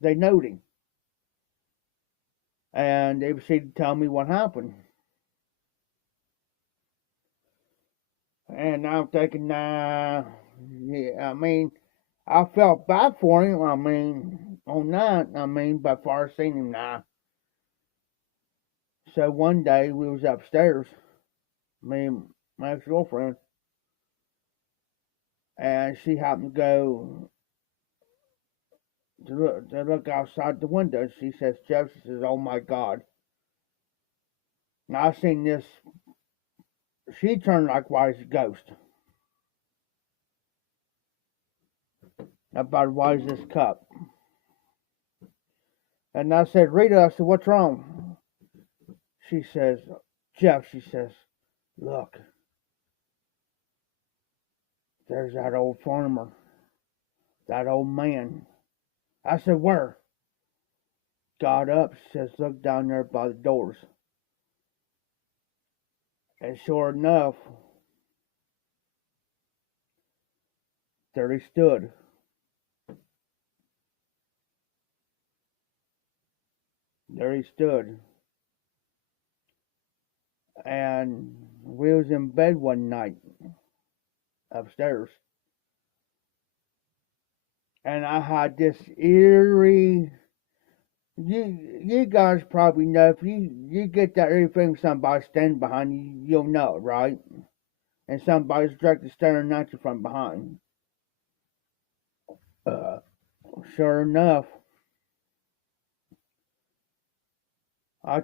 They knowed him. And they proceeded to tell me what happened. And I'm thinking, nah, yeah, I mean, I felt bad for him. I mean, on that, but far as seeing him, nah. So one day we was upstairs, me and my ex-girlfriend, and she happened to go to look outside the window. She says, Jeff, she says, oh my God. Now I seen this, she turned like white as a ghost. About white as this cup. And I said, Rita, I said, what's wrong? She says, Jeff, she says, look, there's that old farmer, that old man. I said, where? Got up, she says, look down there by the doors. And sure enough, there he stood. There he stood. And we was in bed one night upstairs. And I had this eerie, you guys probably know, if you get that eerie feeling somebody standing behind you, you'll know it, right? And somebody's directly staring at you from behind. Sure enough, I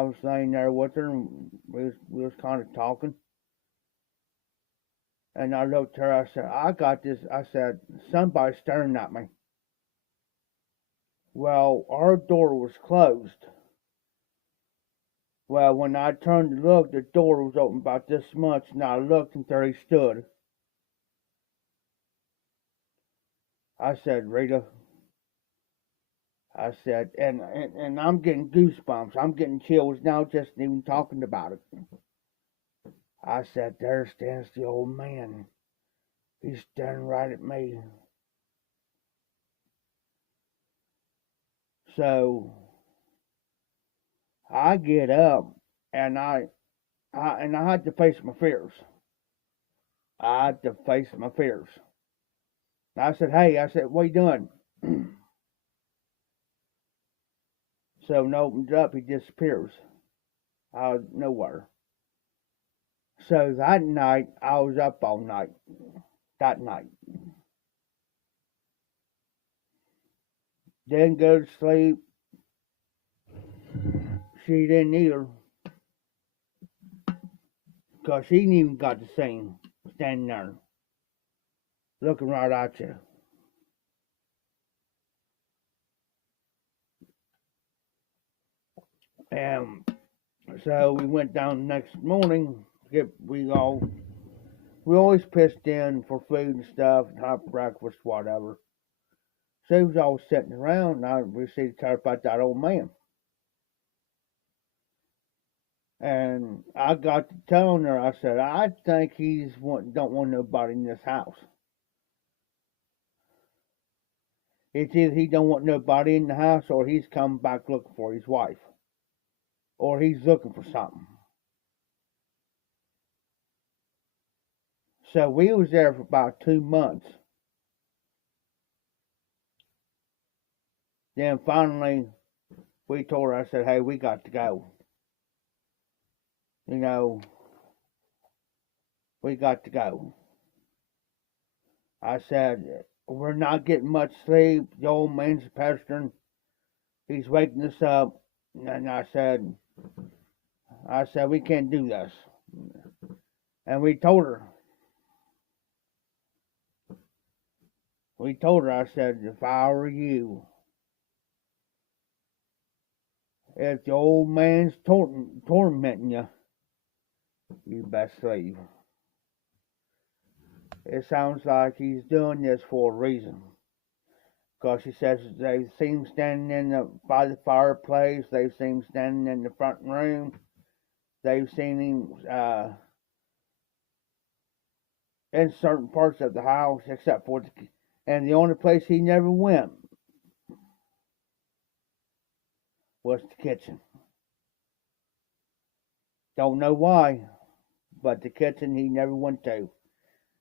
was laying there with her, and we was kind of talking. And I looked at her, I said, I got this. I said, somebody's staring at me. Well, our door was closed. Well, when I turned to look, the door was open about this much, and I looked, and there he stood. I said, Rita, I said, and I'm getting goosebumps. I'm getting chills now just even talking about it. I said, there stands the old man. He's staring right at me. So I get up and I had to face my fears. I had to face my fears. I said, hey, I said, what are you doing? So when it opens up, he disappears out of nowhere. So that night, I was up all night. That night. Didn't go to sleep. She didn't either. Because she ain't even got the same standing there. Looking right at you. And so we went down the next morning. We always pitched in for food and stuff, and hot breakfast, whatever. So he was all sitting around, and I received to talk about that old man. And I got to telling her, I said, I think don't want nobody in this house. It's either he don't want nobody in the house, or he's coming back looking for his wife, or he's looking for something. So we was there for about 2 months. Then finally, we told her, I said, hey, we got to go. You know, we got to go. I said, we're not getting much sleep. The old man's pestering. He's waking us up. And I said, we can't do this. And we told her. I said, if I were you, if the old man's tormenting you, you best leave. It sounds like he's doing this for a reason. Because she says they've seen him standing by the fireplace. They've seen him standing in the front room. They've seen him in certain parts of the house, except for and the only place he never went was the kitchen. Don't know why, but the kitchen he never went to.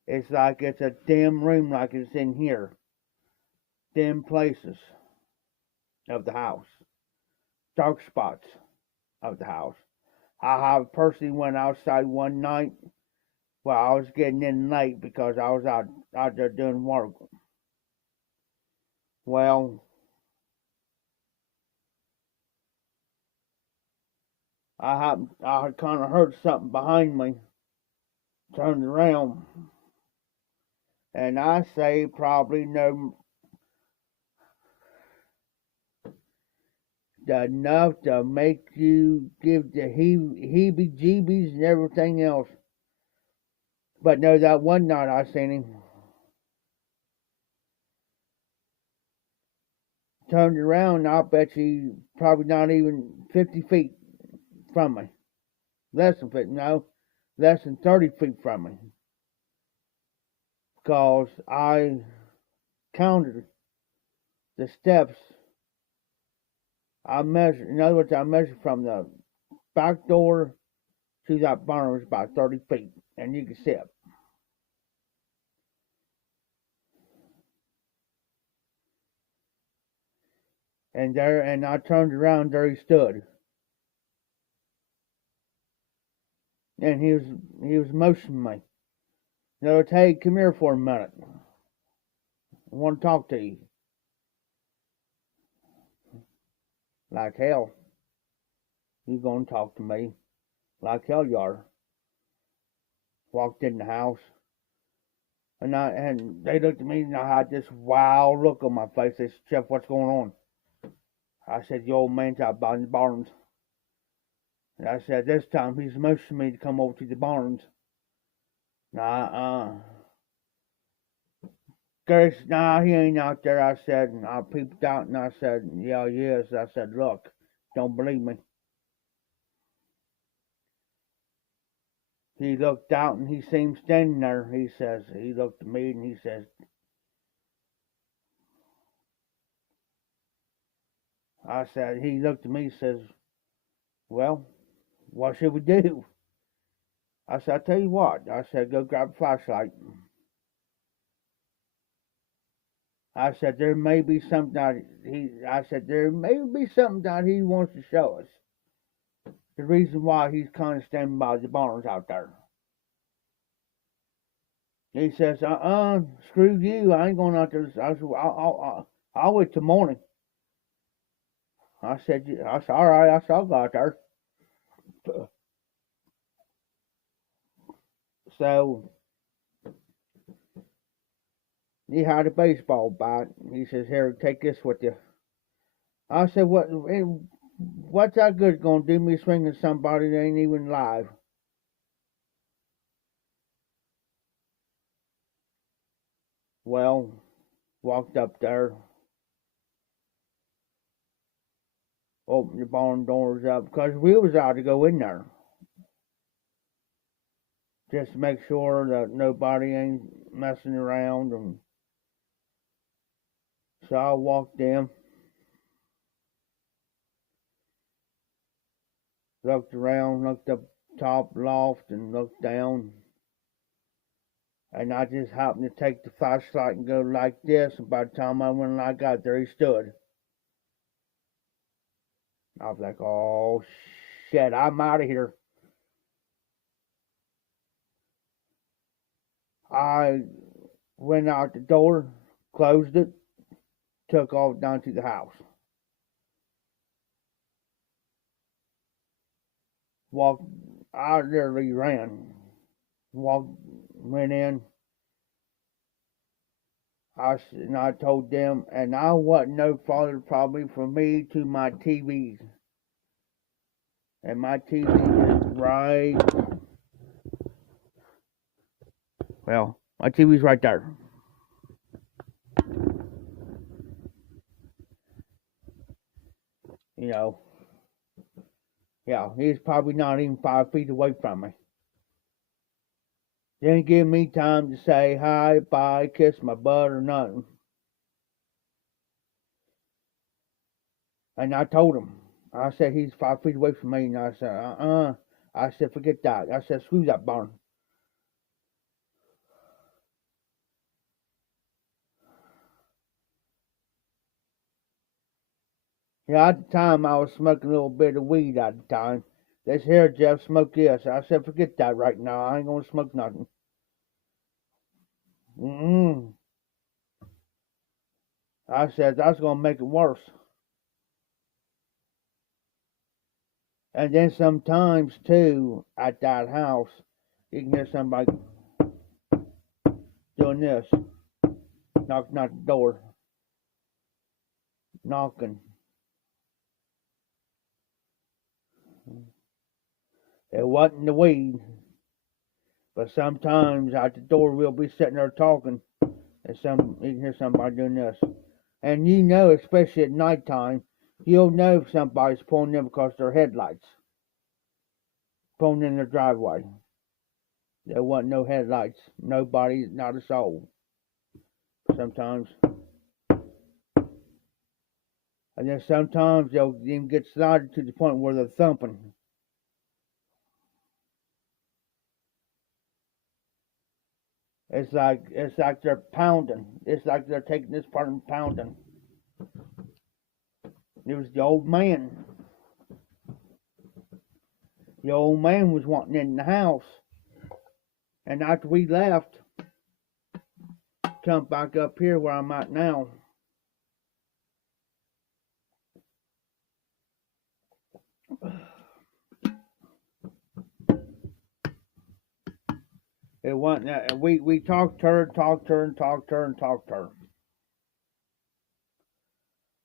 It's like it's a dim room like it's in here. Dim places of the house. Dark spots of the house. I personally went outside one night. Well, I was getting in late because I was out there doing work. Well, I had kind of heard something behind me. Turned around, and I say probably no enough to make you give the heebie-jeebies and everything else. But no, that one night I seen him. Turned around, I'll bet you probably not even 50 feet from me. Less than 50, no, less than 30 feet from me. Because I counted the steps. I measured, in other words, I measured from the back door to that barn was about 30 feet, and you could see it. And I turned around, there he stood. And he was motioning me. In other words, hey, come here for a minute. I want to talk to you. Like hell. You gonna talk to me? Like hell you are. Walked in the house. And they looked at me and I had this wild look on my face. They said, Jeff, what's going on? I said, the old man's out by the barns. And I said, this time he's motioning me to come over to the barns. Nah, Curtis, nah, he ain't out there. I said, and I peeped out and I said, yeah, he is. I said, look, don't believe me. He looked out and he seen him standing there. He says, he looked at me and he says, I said, he looked at me and says, well, what should we do? I said, I tell you what. I said, go grab a flashlight. I said, there may be something that I said, there may be something that he wants to show us. The reason why he's kind of standing by the barns out there. He says, screw you. I ain't going out there. I said, I'll wait till morning. I said, all right. I said, I'll go out there. So he had a baseball bat. He says, here, take this with you. I said, what's that good gonna do me swinging somebody that ain't even alive? Well, walked up there, opened the barn doors up, because we was out to go in there. Just to make sure that nobody ain't messing around. And so I walked in, looked around, looked up top loft and looked down. And I just happened to take the flashlight and go like this, and by the time I went and I got there, he stood. I was like, oh shit, I'm out of here. I went out the door, closed it, took off down to the house. Walked, I literally ran. Went in. And I told them, and I wasn't no farther probably from me to my TV. And my TV is right. Well, my TV's right there. You know, yeah, he's probably not even 5 feet away from me. Didn't give me time to say hi, bye, kiss my butt or nothing. And I told him, I said, he's 5 feet away from me. And I said, I said, forget that. I said, screw that barn. Yeah, at the time I was smoking a little bit of weed at the time. They said, here, Jeff, smoke this. I said, forget that right now. I ain't gonna smoke nothing. I said, that's gonna make it worse. And then sometimes, too, at that house, you can hear somebody doing this. Knocking at the door. Knocking. It wasn't the weed. But sometimes at the door we'll be sitting there talking. And you can hear somebody doing this. And you know, especially at nighttime, you'll know if somebody's pulling in because their headlights. Pulling in their driveway. There wasn't no headlights. Nobody, not a soul. Sometimes. And then sometimes they'll even get started to the point where they're thumping. It's like they're pounding. It's like they're taking this part and pounding. It was the old man. The old man was wanting in the house. And after we left, come back up here where I'm at now. It wasn't. We talked to her.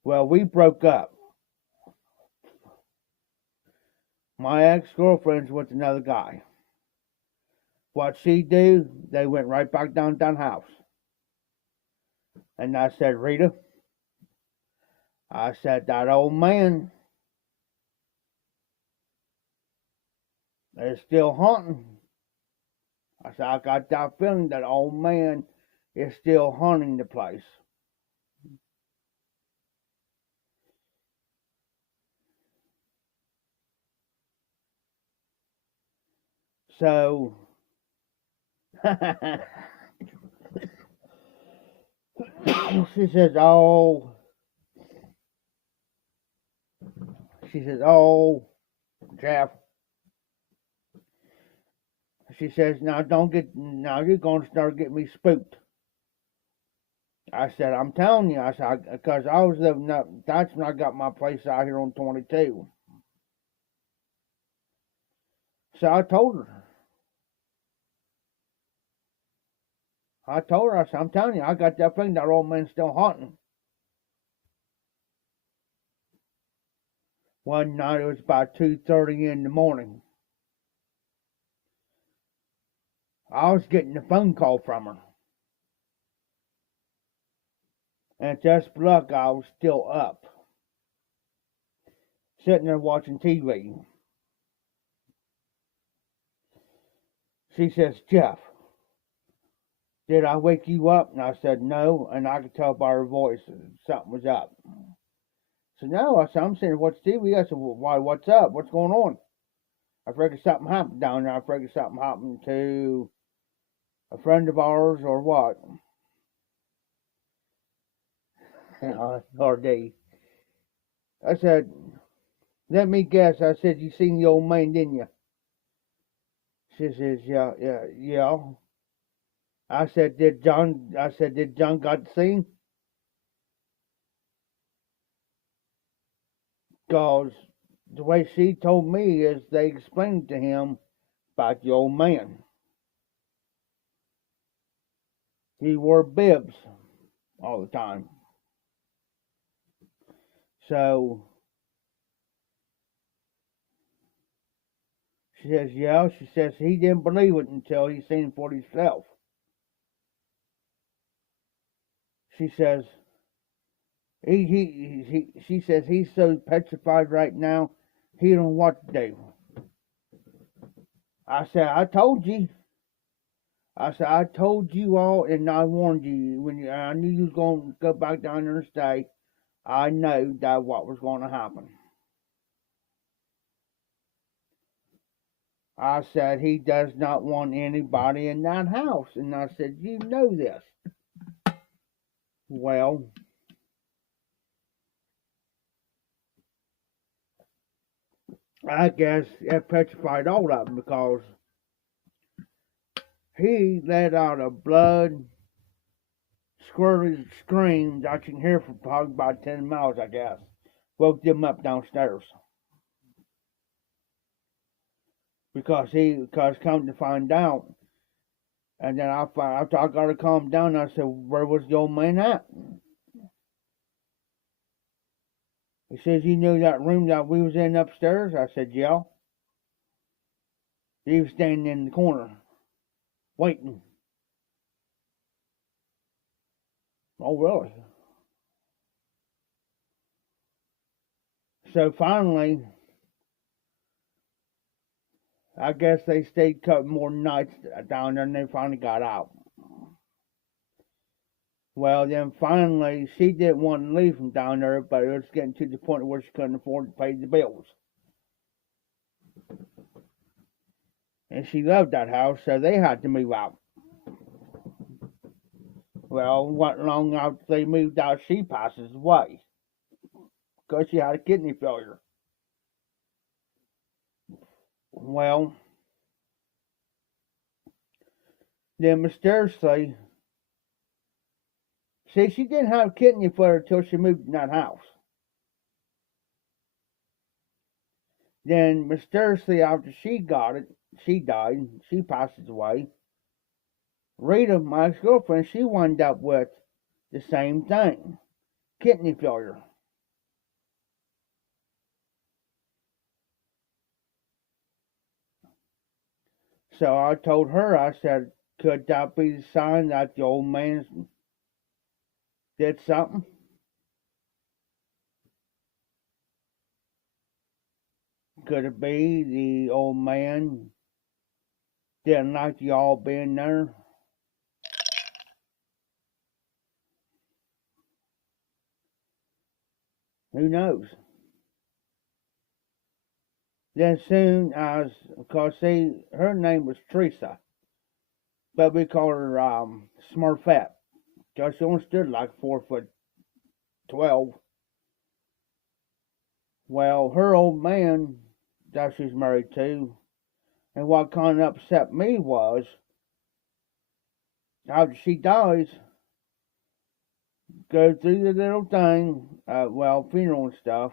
Well, we broke up. my ex-girlfriend's with another guy. What she do, they went right back down to the house. And I said, Rita, I said, that old man is still haunting. I said, I got that feeling that old man is still haunting the place. So, she says, oh, Jeff. She says, now you're going to start getting me spooked. I said, I'm telling you, I said, because I was living up, that's when I got my place out here on 22. So I told her, I said, I'm telling you, I got that thing, that old man's still haunting. One night, it was about 2:30 in the morning. I was getting a phone call from her. And just for luck, I was still up, sitting there watching TV. She says, Jeff, did I wake you up? And I said, no, and I could tell by her voice that something was up. So no, I said, I'm sitting there watching TV. I said, well, why, what's up? What's going on? I figured something happened down there. I figured something happened to a friend of ours or what. RD. I said, let me guess. I said, you seen the old man, didn't you? She says, yeah. I said, did John got to see him? Because the way she told me is they explained to him about the old man. He wore bibs all the time. So she says, yeah. She says he didn't believe it until he seen it for himself. She says she says he's so petrified right now, he don't know what to do. I said, I told you. I said, I told you all, and I warned you when I knew you was going to go back down there and stay. I know that what was going to happen. I said, he does not want anybody in that house. And I said, you know this. Well, I guess it petrified all of them because he let out a blood squirty scream that you can hear for probably about 10 miles, I guess. Woke them up downstairs. Because come to find out, and then after I got to calm down, I said, where was the old man at? He says, you knew that room that we was in upstairs? I said, yeah. He was standing in the corner, waiting. Oh, really? So finally, I guess they stayed a couple more nights down there and they finally got out. Well, then finally, she didn't want to leave from down there, but it was getting to the point where she couldn't afford to pay the bills. And she loved that house, so they had to move out. Well, not long after they moved out, she passes away because she had a kidney failure. Well, then mysteriously, see, she didn't have kidney failure until she moved in that house. Then mysteriously, after she got it, she died. She passes away. Rita, my ex-girlfriend, she wound up with the same thing, kidney failure. So I told her, I said, could that be the sign that the old man did something? Could it be the old man didn't like y'all being there? Who knows? Then soon as, because see, her name was Teresa, but we called her Smurfette, because she only stood like 4'12". Well, her old man that she's married to, and what kind of upset me was, after she dies, go through the little thing, funeral and stuff.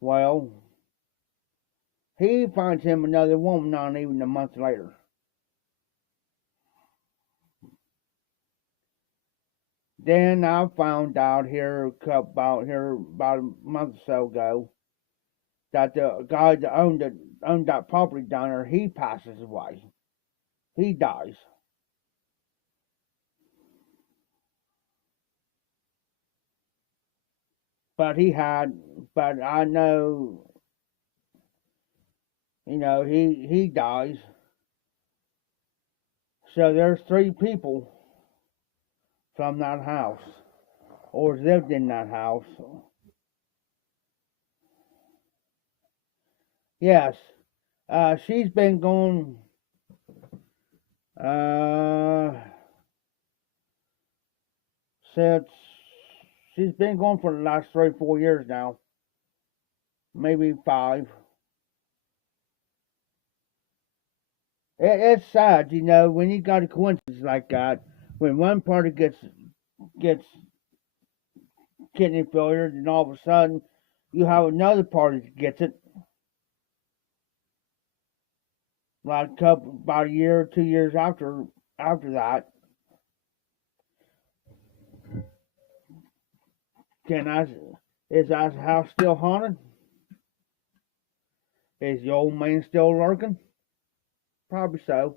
Well, he finds him another woman not even a month later. Then I found out about a month or so ago that the guy that owned that property down there, he passes away. He dies. But but I know, he dies. So there's three people from that house, or lived in that house. Yes, she's been gone uh, since she's been gone for the last 3 or 4 years now, maybe 5. It's sad, when you got a coincidence like that, when one party gets kidney failure, and all of a sudden you have another party that gets it, like about a year or 2 years after that. Can I? Is that house still haunted? Is the old man still lurking? Probably so.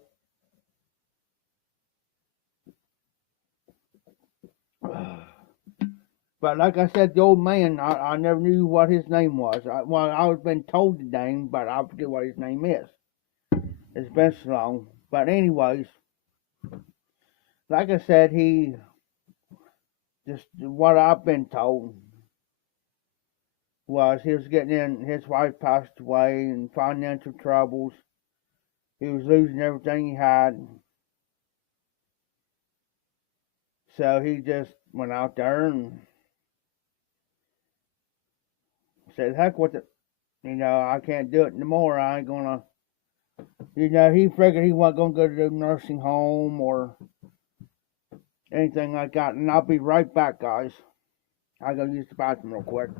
But like I said, the old man, I never knew what his name was. I was been told the name, but I forget what his name is. It's been so long. But anyways, like I said, he just what I've been told was he was getting in. His wife passed away and financial troubles. He was losing everything he had, so he just went out there and said, "Heck with it. I can't do it anymore. I ain't gonna." He figured he wasn't gonna go to the nursing home or anything like that. And I'll be right back, guys. I gotta use the bathroom real quick.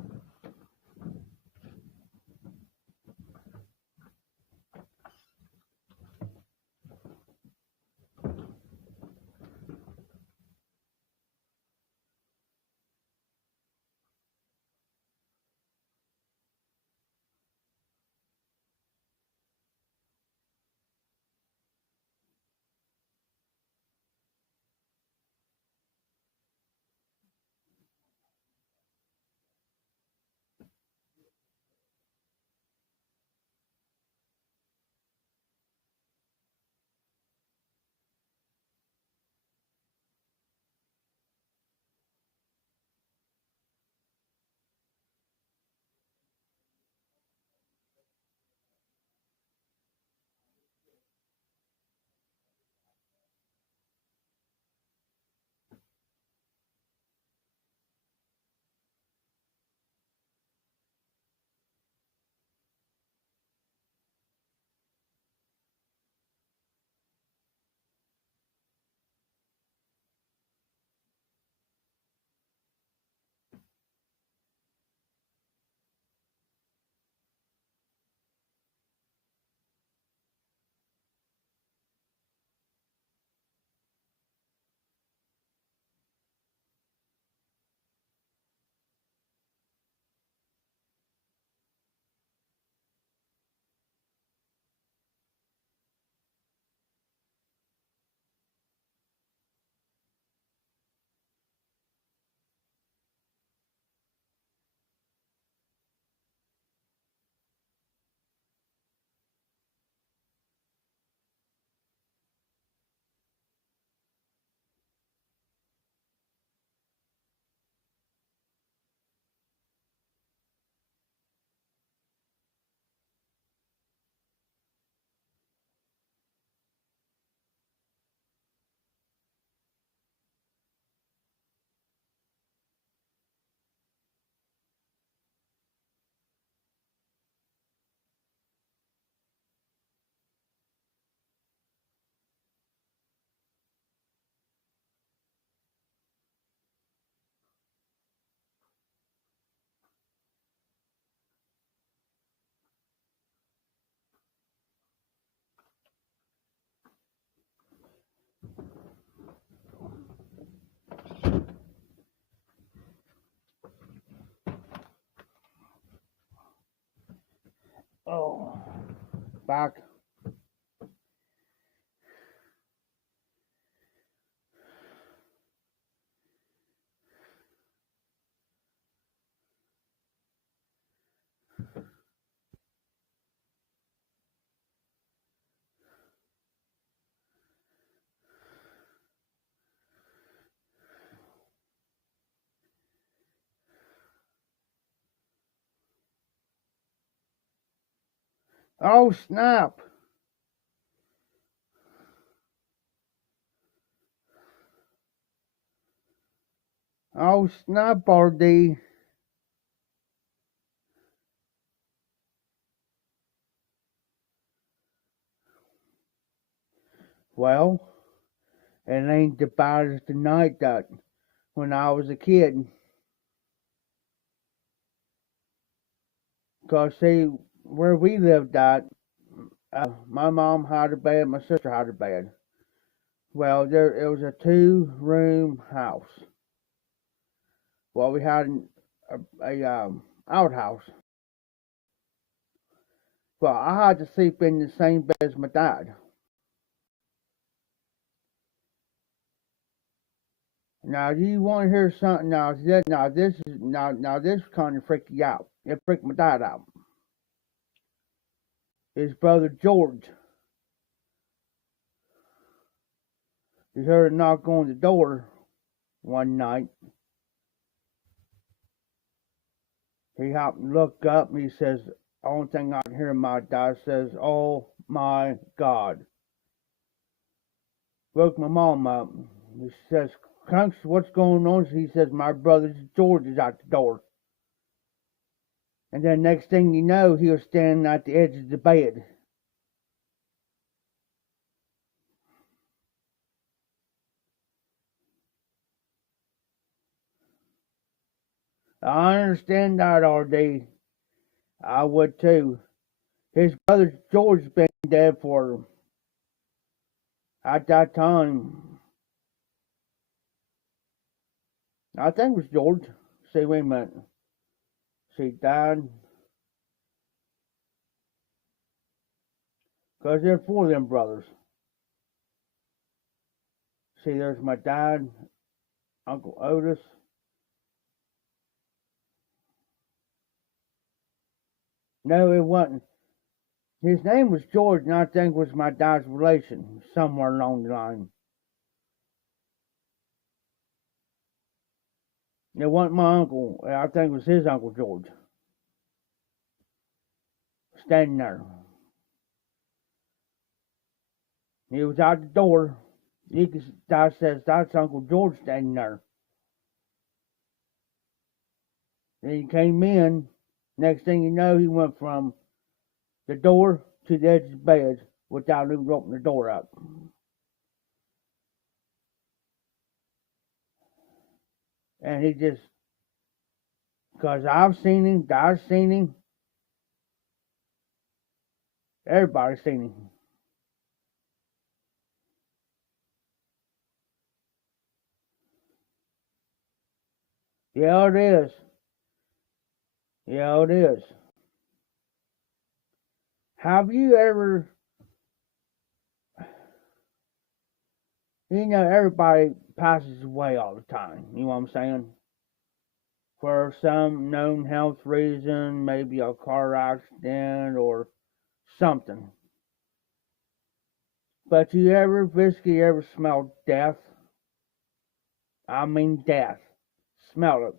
back. Oh snap! Oh snap, RD. Well, it ain't as bad as the night that when I was a kid. 'Cause see, where we lived at, my mom had a bed, my sister had a bed. Well, it was a 2-room house. Well, we had a outhouse. Well, I had to sleep in the same bed as my dad. Now, do you want to hear something? Now this kind of freak you out. It freaked my dad out. His brother George, he heard a knock on the door one night. He happened to look up and he says, only thing I can hear my dad says, "Oh my God." Woke my mom up. He says, "Crunks, what's going on?" He says, "My brother George is at the door." And then next thing you know, he was standing at the edge of the bed. I understand that, RD. I would too. His brother George's been dead for, at that time, I think it was George. See, wait a minute. See, died. Because there are 4 of them brothers. See, there's my dad, Uncle Otis. No, it wasn't. His name was George, and I think was my dad's relation, somewhere along the line. It wasn't my uncle. I think it was his Uncle George. Standing there. He was out the door. Dad says, "That's Uncle George standing there." Then he came in. Next thing you know, he went from the door to the edge of the bed without even opening the door up. And he just, because I've seen him, Dad's seen him, everybody's seen him. Yeah, it is. Yeah, it is. Have you ever, everybody passes away all the time. You know what I'm saying? For some known health reason, maybe a car accident or something. But you ever physically ever smelled death? I mean death. Smell it.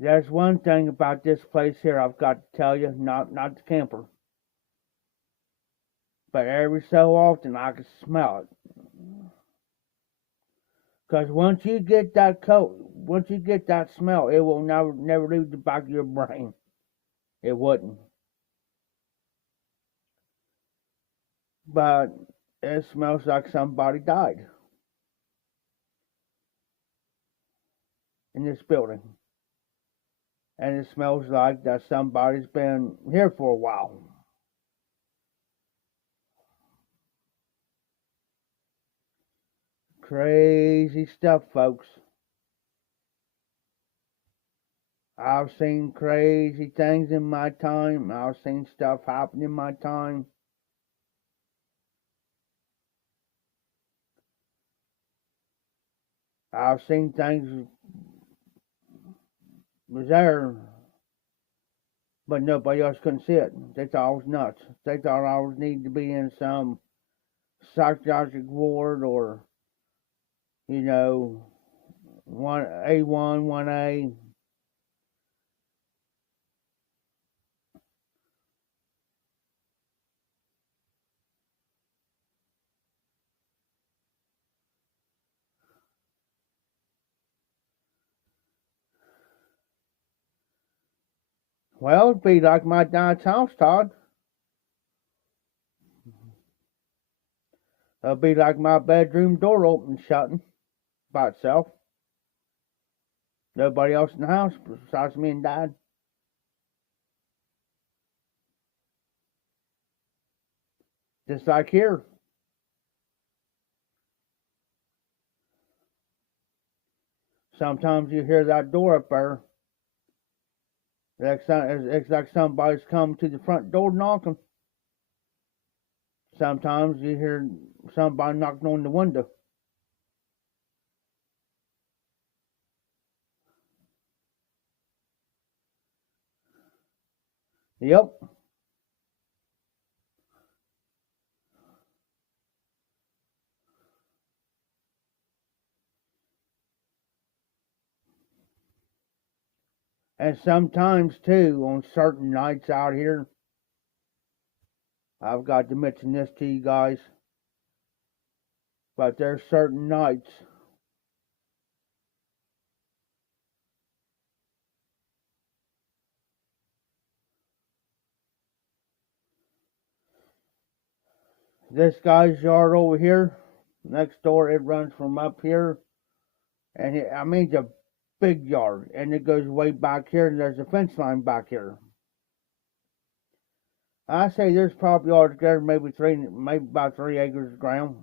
There's one thing about this place here I've got to tell you, not the camper. But every so often I can smell it. Because once you get that once you get that smell, it will never leave the back of your brain. It wouldn't. But it smells like somebody died in this building. And it smells like that somebody's been here for a while. Crazy stuff, folks. I've seen crazy things in my time. I've seen stuff happen in my time. I've seen things was there, but nobody else couldn't see it. They thought I was nuts. They thought I was need to be in some psychiatric ward or, you know, 1A1, 1A. Well, it'd be like my dad's house, Todd. It'd be like my bedroom door opening and shutting by itself. Nobody else in the house besides me and Dad. Just like here. Sometimes you hear that door up there. It's like somebody's come to the front door knocking. Sometimes you hear somebody knocking on the window. Yep. And sometimes too, on certain nights out here, I've got to mention this to you guys, but there's certain nights this guy's yard over here, next door, it runs from up here, and it's a big yard, and it goes way back here, and there's a fence line back here. I say there's probably altogether maybe about 3 acres of ground.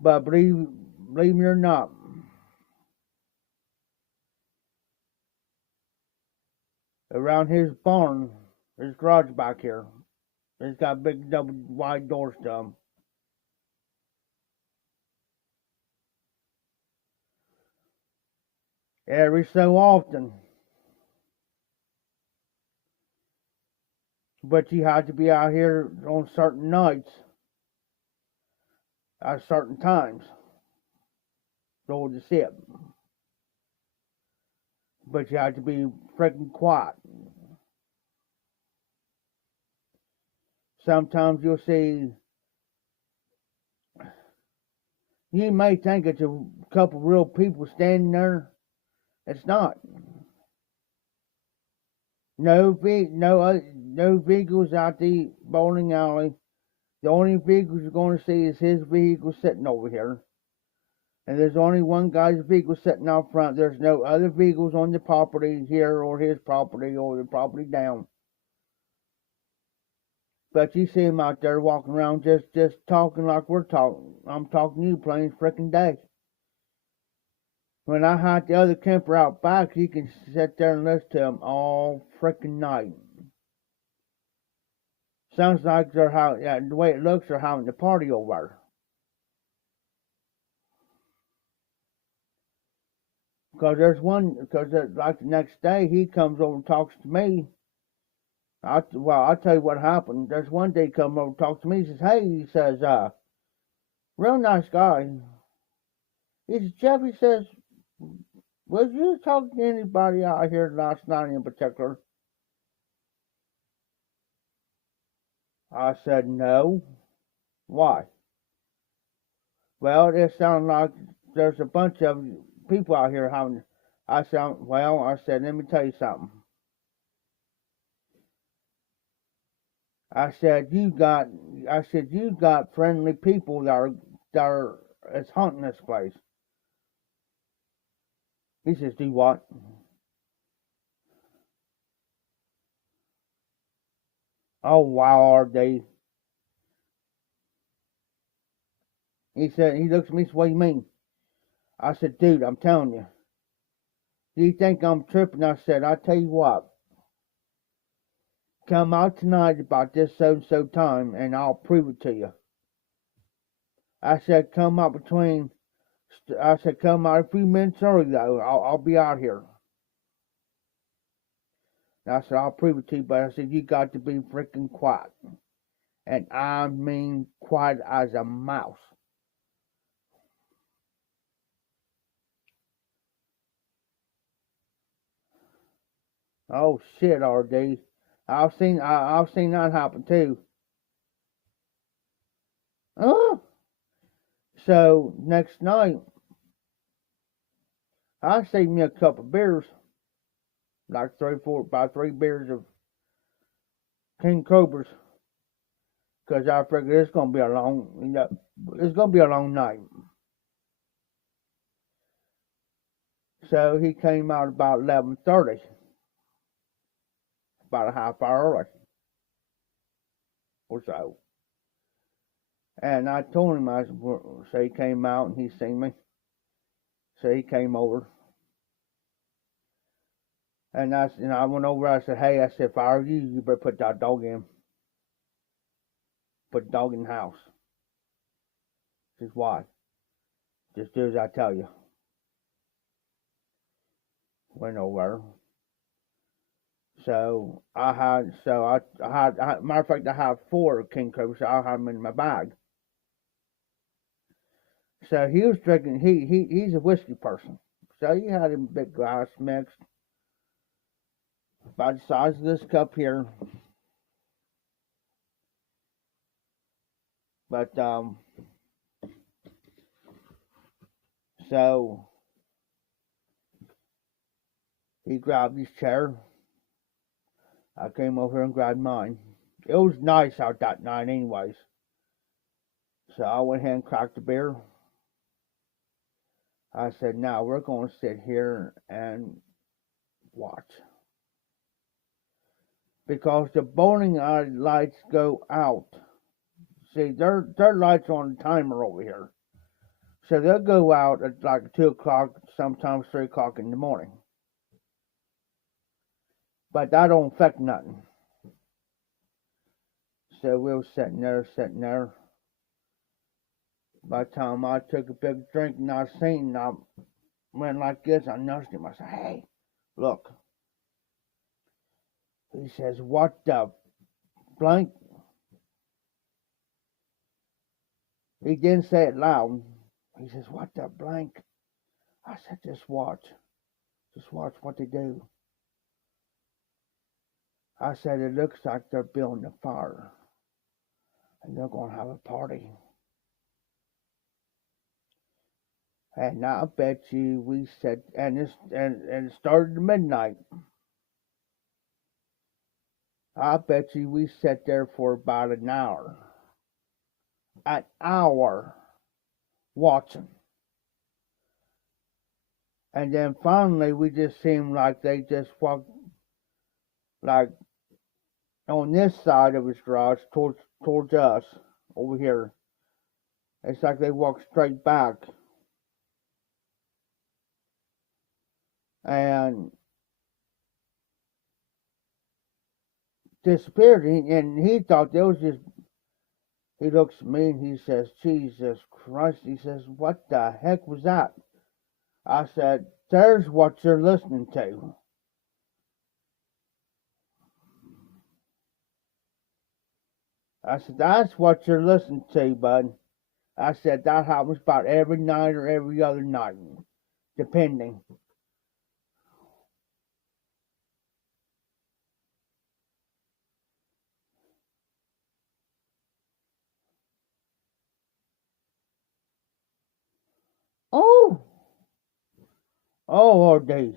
But believe me or not, around his barn, his garage back here, it's got big double wide doors to them. Every so often, but you have to be out here on certain nights at certain times to see it. But you have to be freaking quiet. Sometimes you'll see, you may think it's a couple real people standing there. It's not. No vehicles out the bowling alley. The only vehicles you're going to see is his vehicle sitting over here. And there's only one guy's vehicle sitting out front. There's no other vehicles on the property here or his property or the property down. But you see him out there walking around just talking like we're talking. I'm talking to you plain frickin' day. When I hike the other camper out back, you can sit there and listen to him all frickin' night. Sounds like they're having, the way it looks, they're having a party over. Because like the next day, he comes over and talks to me. I'll tell you what happened. There's one day he come over and talks to me. He says, hey, he says, real nice guy. He says, Jeff, he says, was you talking to anybody out here last night in particular? I said, no. Why? Well, it sounded like there's a bunch of people out here having. I said, let me tell you something. I said, you got friendly people that are hunting this place. He says, do what? Oh, wow, are they? He said, he looks at me, so what do you mean? I said, dude, I'm telling you. Do you think I'm tripping? I said, I tell you what, come out tonight about this so-and-so time, and I'll prove it to you. I said, come out a few minutes early, though. I'll be out here. And I said, I'll prove it to you, but I said, you got to be freaking quiet. And I mean quiet as a mouse. Oh shit, RD. I've seen that happen too. Oh. So next night, I saved me a couple of beers, like about 3 beers of King Cobras, because I figured it's gonna be a long night. So he came out about 11:30, about a half hour early or so. And I told him, so he came out and he seen me. So he came over. And I went over, I said, hey, I said, if I were you, you better put that dog in. Put the dog in the house. He says, why? Just do as I tell you. Went over. So matter of fact, I had 4 King Cobras, so I had them in my bag. So he was drinking, he's a whiskey person. So he had a big glass mixed, about the size of this cup here. But, so he grabbed his chair. I came over and grabbed mine. It was nice out that night anyways. So I went ahead and cracked the beer. I said, now we're going to sit here and watch. Because the bowling alley lights go out. See, their lights on the timer over here. So they'll go out at like 2 o'clock, sometimes 3 o'clock in the morning. But that don't affect nothing. So we were sitting there. By the time I took a big drink and I went like this, I nudged him. I said, hey, look. He says, what the blank? He didn't say it loud. He says, what the blank? I said, just watch. Just watch what they do. I said, it looks like they're building a fire. And they're going to have a party. And I bet you we said, and it started at midnight. I bet you we sat there for about an hour. An hour watching. And then finally we just seemed like they just walked, like on this side of his garage towards us over here. It's like they walked straight back. And disappeared. And he thought there was just. He looks at me and he says, Jesus Christ. He says, what the heck was that? I said, there's what you're listening to. I said, that's what you're listening to, bud. I said, that happens about every night or every other night, depending. Oh, RD.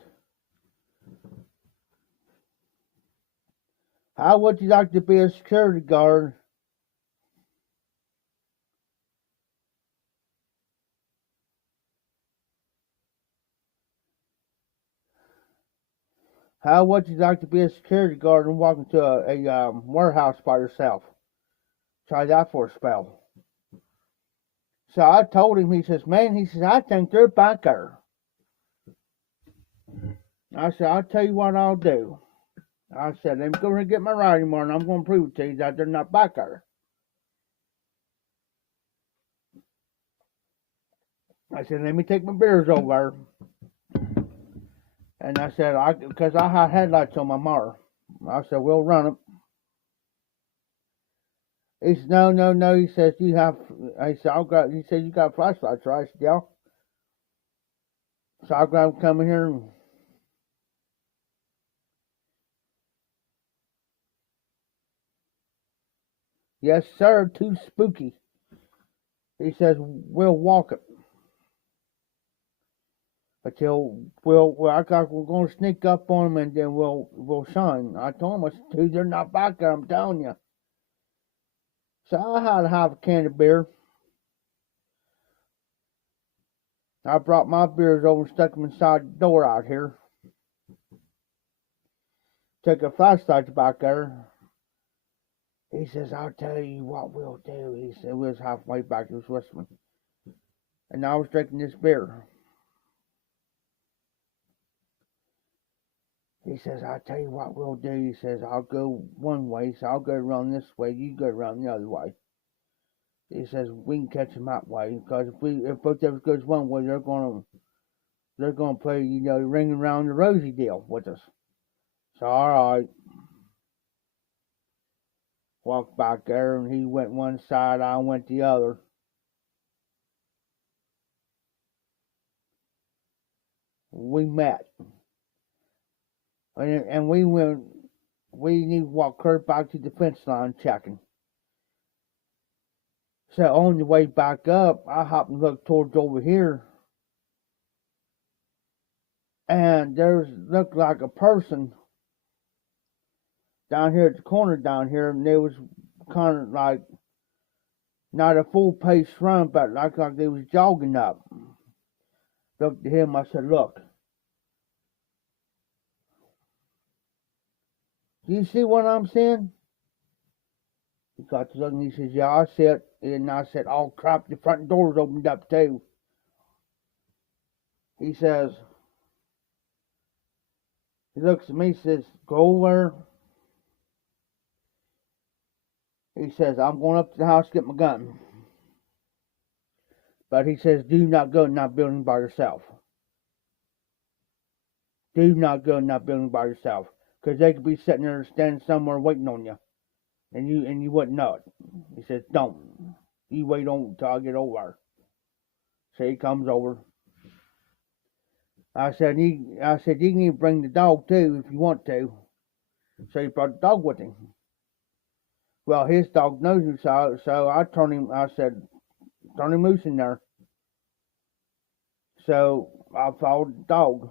How would you like to be a security guard? How would you like to be a security guard and walk into a warehouse by yourself? Try that for a spell. So I told him, he says, man, I think they're back there. I said, I'll tell you what I'll do. I said, let me go and get my riding mower, and I'm going to prove it to you that they're not back there. I said, let me take my beers over there. And I said, because I had headlights on my mower. I said, we'll run them. He said, no, no, no. He says, you have, I said, he said, you got flashlights, right? I said, yeah. So I'll grab come in here and yes, sir, too spooky. He says, we'll walk it. Until we're going to sneak up on them and then we'll shine. I told him, I said, dude, they're not back there, I'm telling you. So I had to have a can of beer. I brought my beers over and stuck them inside the door out here. Took a flashlight back there. He says, I'll tell you what we'll do. He said, we was halfway back to Switzerland. And I was drinking this beer. He says, I'll tell you what we'll do. He says, I'll go one way, so I'll go around this way, you go around the other way. He says, we can catch them that way, because if both of us goes one way, they're gonna play, ring around the rosy deal with us. So alright. Walked back there, and he went one side, I went the other. We met. And we need to walk clear back to the fence line checking. So on the way back up, I happened to look towards over here, and looked like a person down here at the corner down here, and they was kind of like not a full pace run, but like they was jogging up. Looked at him, I said, look, do you see what I'm saying? He got to looking, he says, yeah, I see it. And I said, oh crap, the front door's opened up too. He says, he looks at me, says, go over. He says, I'm going up to the house to get my gun. But he says, do not go in that building by yourself. Do not go in that building by yourself. Because they could be sitting there standing somewhere waiting on you. And you wouldn't know it. He says, don't. You wait on till I get over. So he comes over. I said, you can even bring the dog too if you want to. So he brought the dog with him. Well, his dog knows him, so I said, turn him loose in there. So I followed the dog.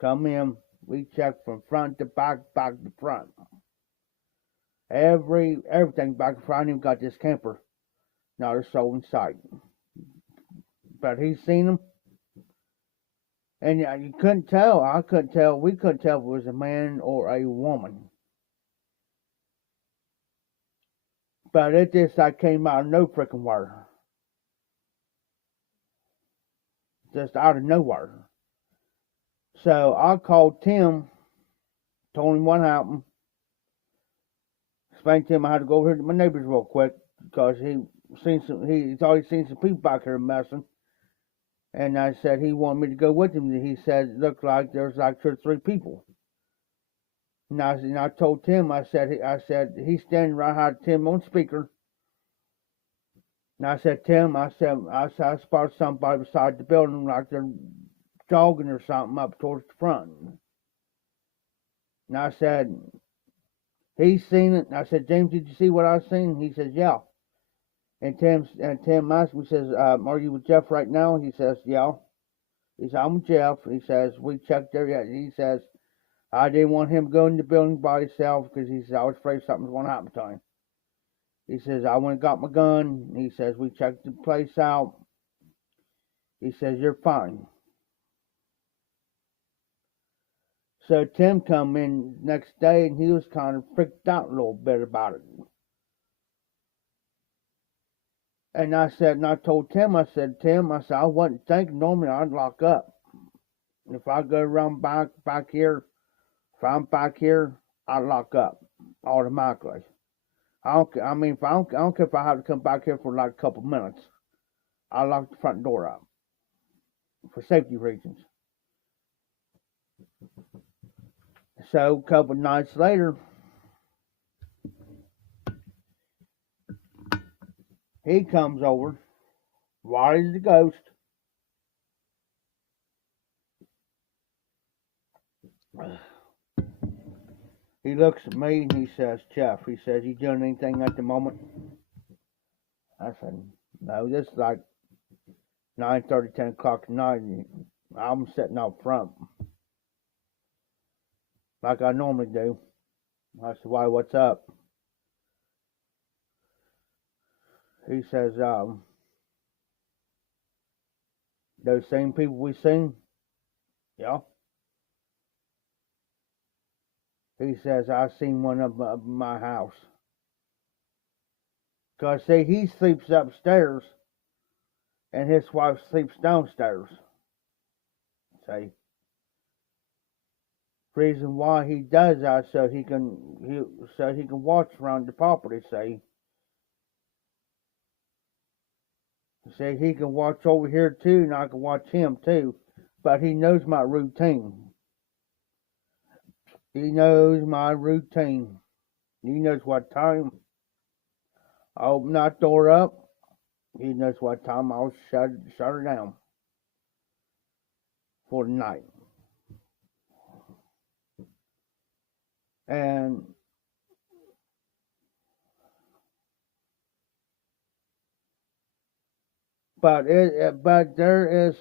Come in. We checked from front to back, back to front. Everything back to front. I even got this camper. Not a soul in sight. But he's seen him. And you couldn't tell. I couldn't tell. We couldn't tell if it was a man or a woman. But it just came out of no freaking where. Just out of nowhere. So I called Tim, told him what happened. Explained to him I had to go over here to my neighbors real quick because he's already seen some people back here messing. And I said he wanted me to go with him. He said it looked like there's like 2 or 3 people. And I told Tim, I said he's standing right behind Tim on speaker. And I said, Tim, I spotted somebody beside the building like they're jogging or something up towards the front. And I said, he's seen it. And I said, James, did you see what I seen? He says, yeah. And Tim asked me, says, are you with Jeff right now? He says, yeah. He says, I'm with Jeff. He says, we checked there yet. He says, I didn't want him to go in the building by himself because he says, I was afraid something was going to happen to him. He says, I went and got my gun. He says, we checked the place out. He says, you're fine. So Tim come in next day and he was kind of freaked out a little bit about it. And I told Tim, I said, I wasn't thinking normally I'd lock up. If I go around back here, if I'm back here, I lock up automatically. I don't. I mean, if I don't care if I have to come back here for like a couple minutes. I lock the front door up for safety reasons. So a couple nights later, he comes over, white as a ghost. He looks at me and he says, "Jeff," he says, "you doing anything at the moment?" I said, "No, this is like 9:30, 10 o'clock at night. And I'm sitting out front like I normally do." I said, "Why? What's up?" He says, "Those same people we seen?" "Yeah." He says, "I seen one of my house." Cause see, he sleeps upstairs and his wife sleeps downstairs. See, reason why he does that so he can watch around the property. See, he can watch over here too, and I can watch him too. But he knows my routine. He knows my routine. He knows what time I open that door up. He knows what time I'll shut her down for the night. And but there is,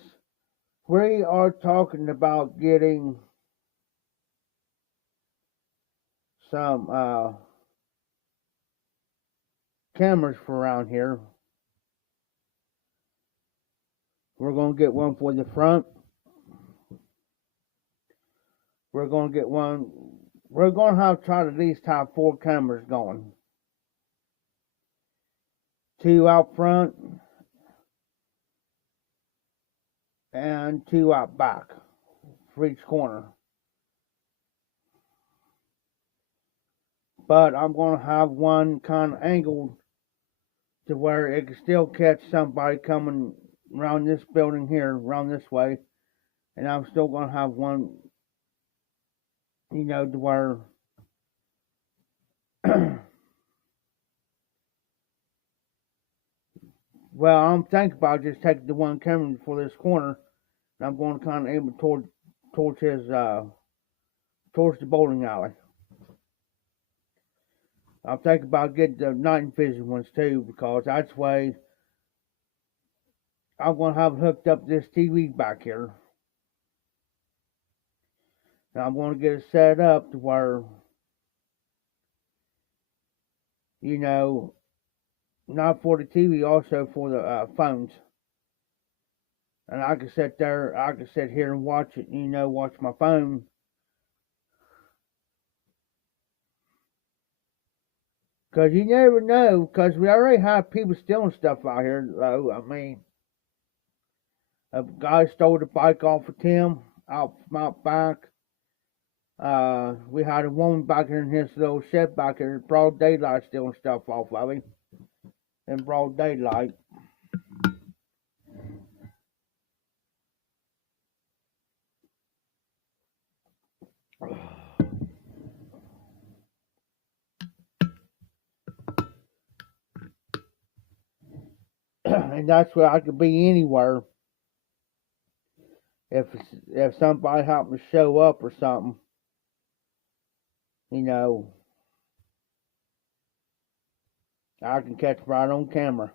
we are talking about getting some cameras for around here. We're gonna get one for the front. We're gonna get one. We're gonna have try to at least have 4 cameras going. 2 out front and 2 out back for each corner. But I'm gonna have one kind of angled to where it can still catch somebody coming around this building here, around this way, and I'm still gonna have one, to where well, I'm thinking about just taking the one camera for this corner, and I'm going to kind of aim it towards his towards the bowling alley. I'm thinking about getting the night vision ones too, because that's way I'm going to have hooked up this TV back here. And I'm going to get it set up to where, not for the TV, also for the phones. And I can sit here and watch it, watch my phone. Because you never know, because we already have people stealing stuff out here, though. I mean, a guy stole the bike off of Tim out from out back. We had a woman back here in his little shed back here in broad daylight stealing stuff off of him. In broad daylight. And that's where I could be anywhere. If somebody happened to show up or something, I can catch right on camera.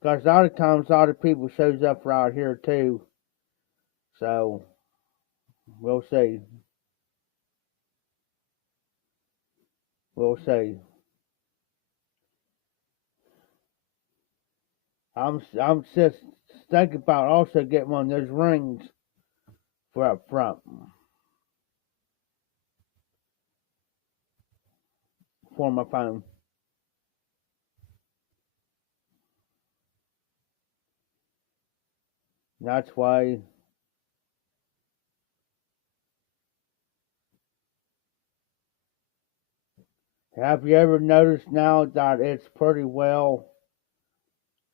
Because a lot of times, a lot of people shows up right here too. So, we'll see. We'll see. I'm just thinking about also getting one of those rings for up front for my phone. That's why. Have you ever noticed now that it's pretty well?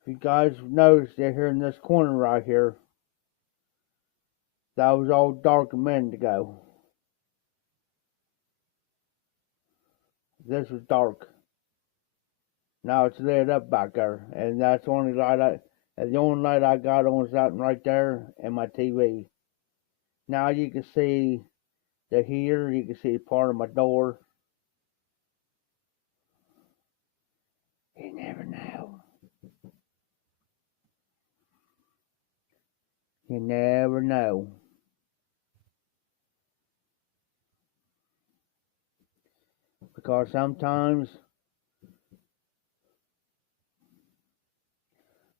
If you guys noticed it here in this corner right here, that was all dark a minute ago. This was dark. Now it's lit up back there, and that's the only light I got on is out right there and my TV. Now you can see the heater, you can see part of my door. You never know. You never know. Because sometimes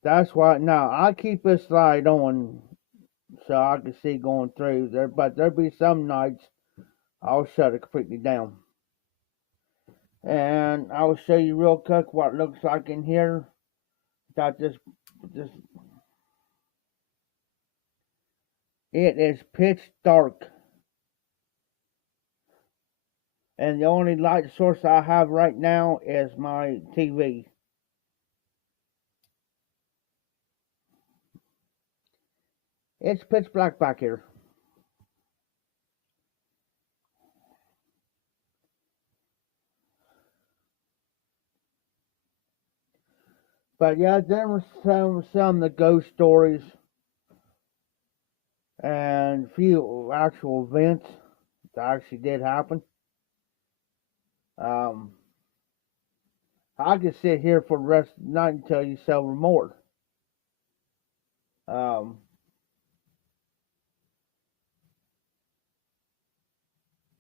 that's why now I keep this light on so I can see going through there, but there'll be some nights I'll shut it completely down. And I will show you real quick what it looks like in here. Got this it is pitch dark. And the only light source I have right now is my TV. It's pitch black back here. But yeah, there were some of the ghost stories and a few actual events that actually did happen. I could sit here for the rest of the night and tell you several more.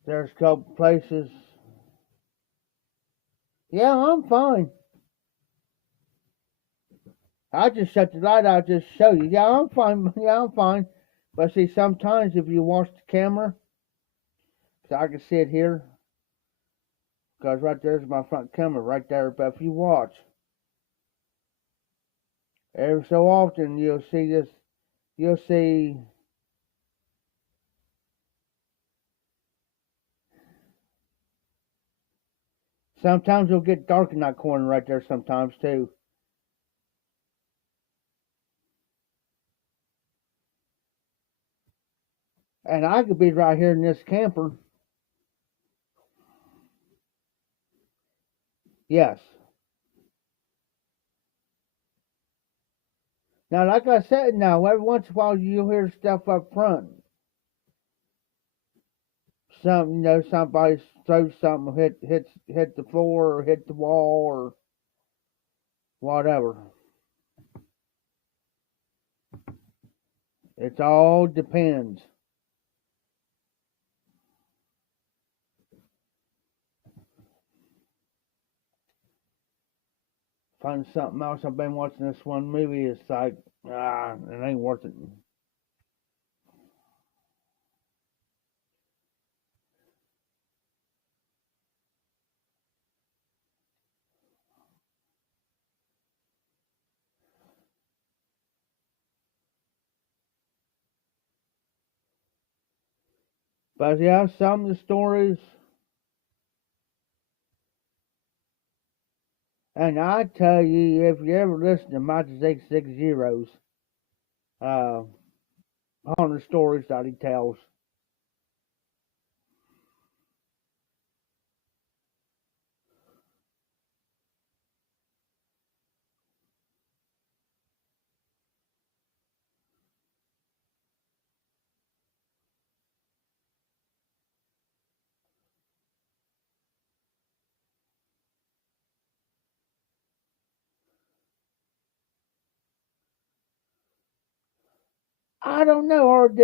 There's a couple places. Yeah, I'm fine. I just shut the light out just to show you. Yeah, I'm fine. Yeah, I'm fine. But see, sometimes if you watch the camera, so I can sit here, because right there's my front camera right there. But if you watch, every so often you'll see this. You'll see sometimes it'll get dark in that corner right there sometimes too. And I could be right here in this camper. Yes. Now, like I said, now every once in a while you'll hear stuff up front. Somebody throws something, hit the floor or hit the wall or whatever. It all depends. Find something else. I've been watching this one movie. It's like, it ain't worth it. But yeah, some of the stories, and I tell you, if you ever listen to Mighty 660's uh, haunted stories that he tells, I don't know, RD.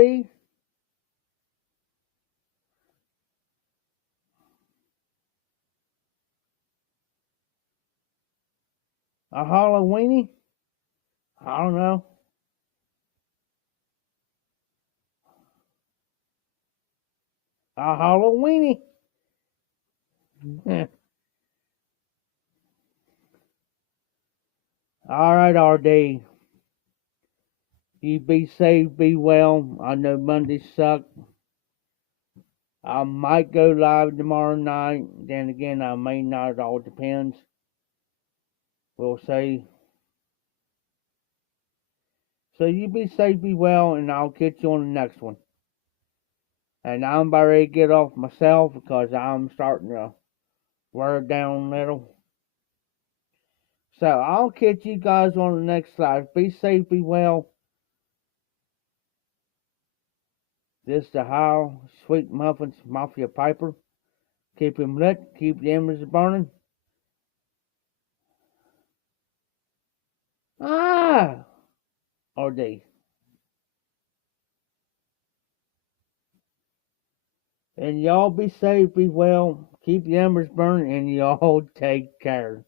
A Halloweenie? I don't know. A Halloweenie? All right, RD. You be safe, be well. I know Mondays suck. I might go live tomorrow night. Then again, I may not. It all depends. We'll see. So you be safe, be well, and I'll catch you on the next one. And I'm about ready to get off myself because I'm starting to wear down a little. So I'll catch you guys on the next slide. Be safe, be well. This is the How Sweet Muffins Mafia Piper. Keep him lit, keep the embers burning. Ah! Or D. And y'all be safe, be well, keep the embers burning, and y'all take care.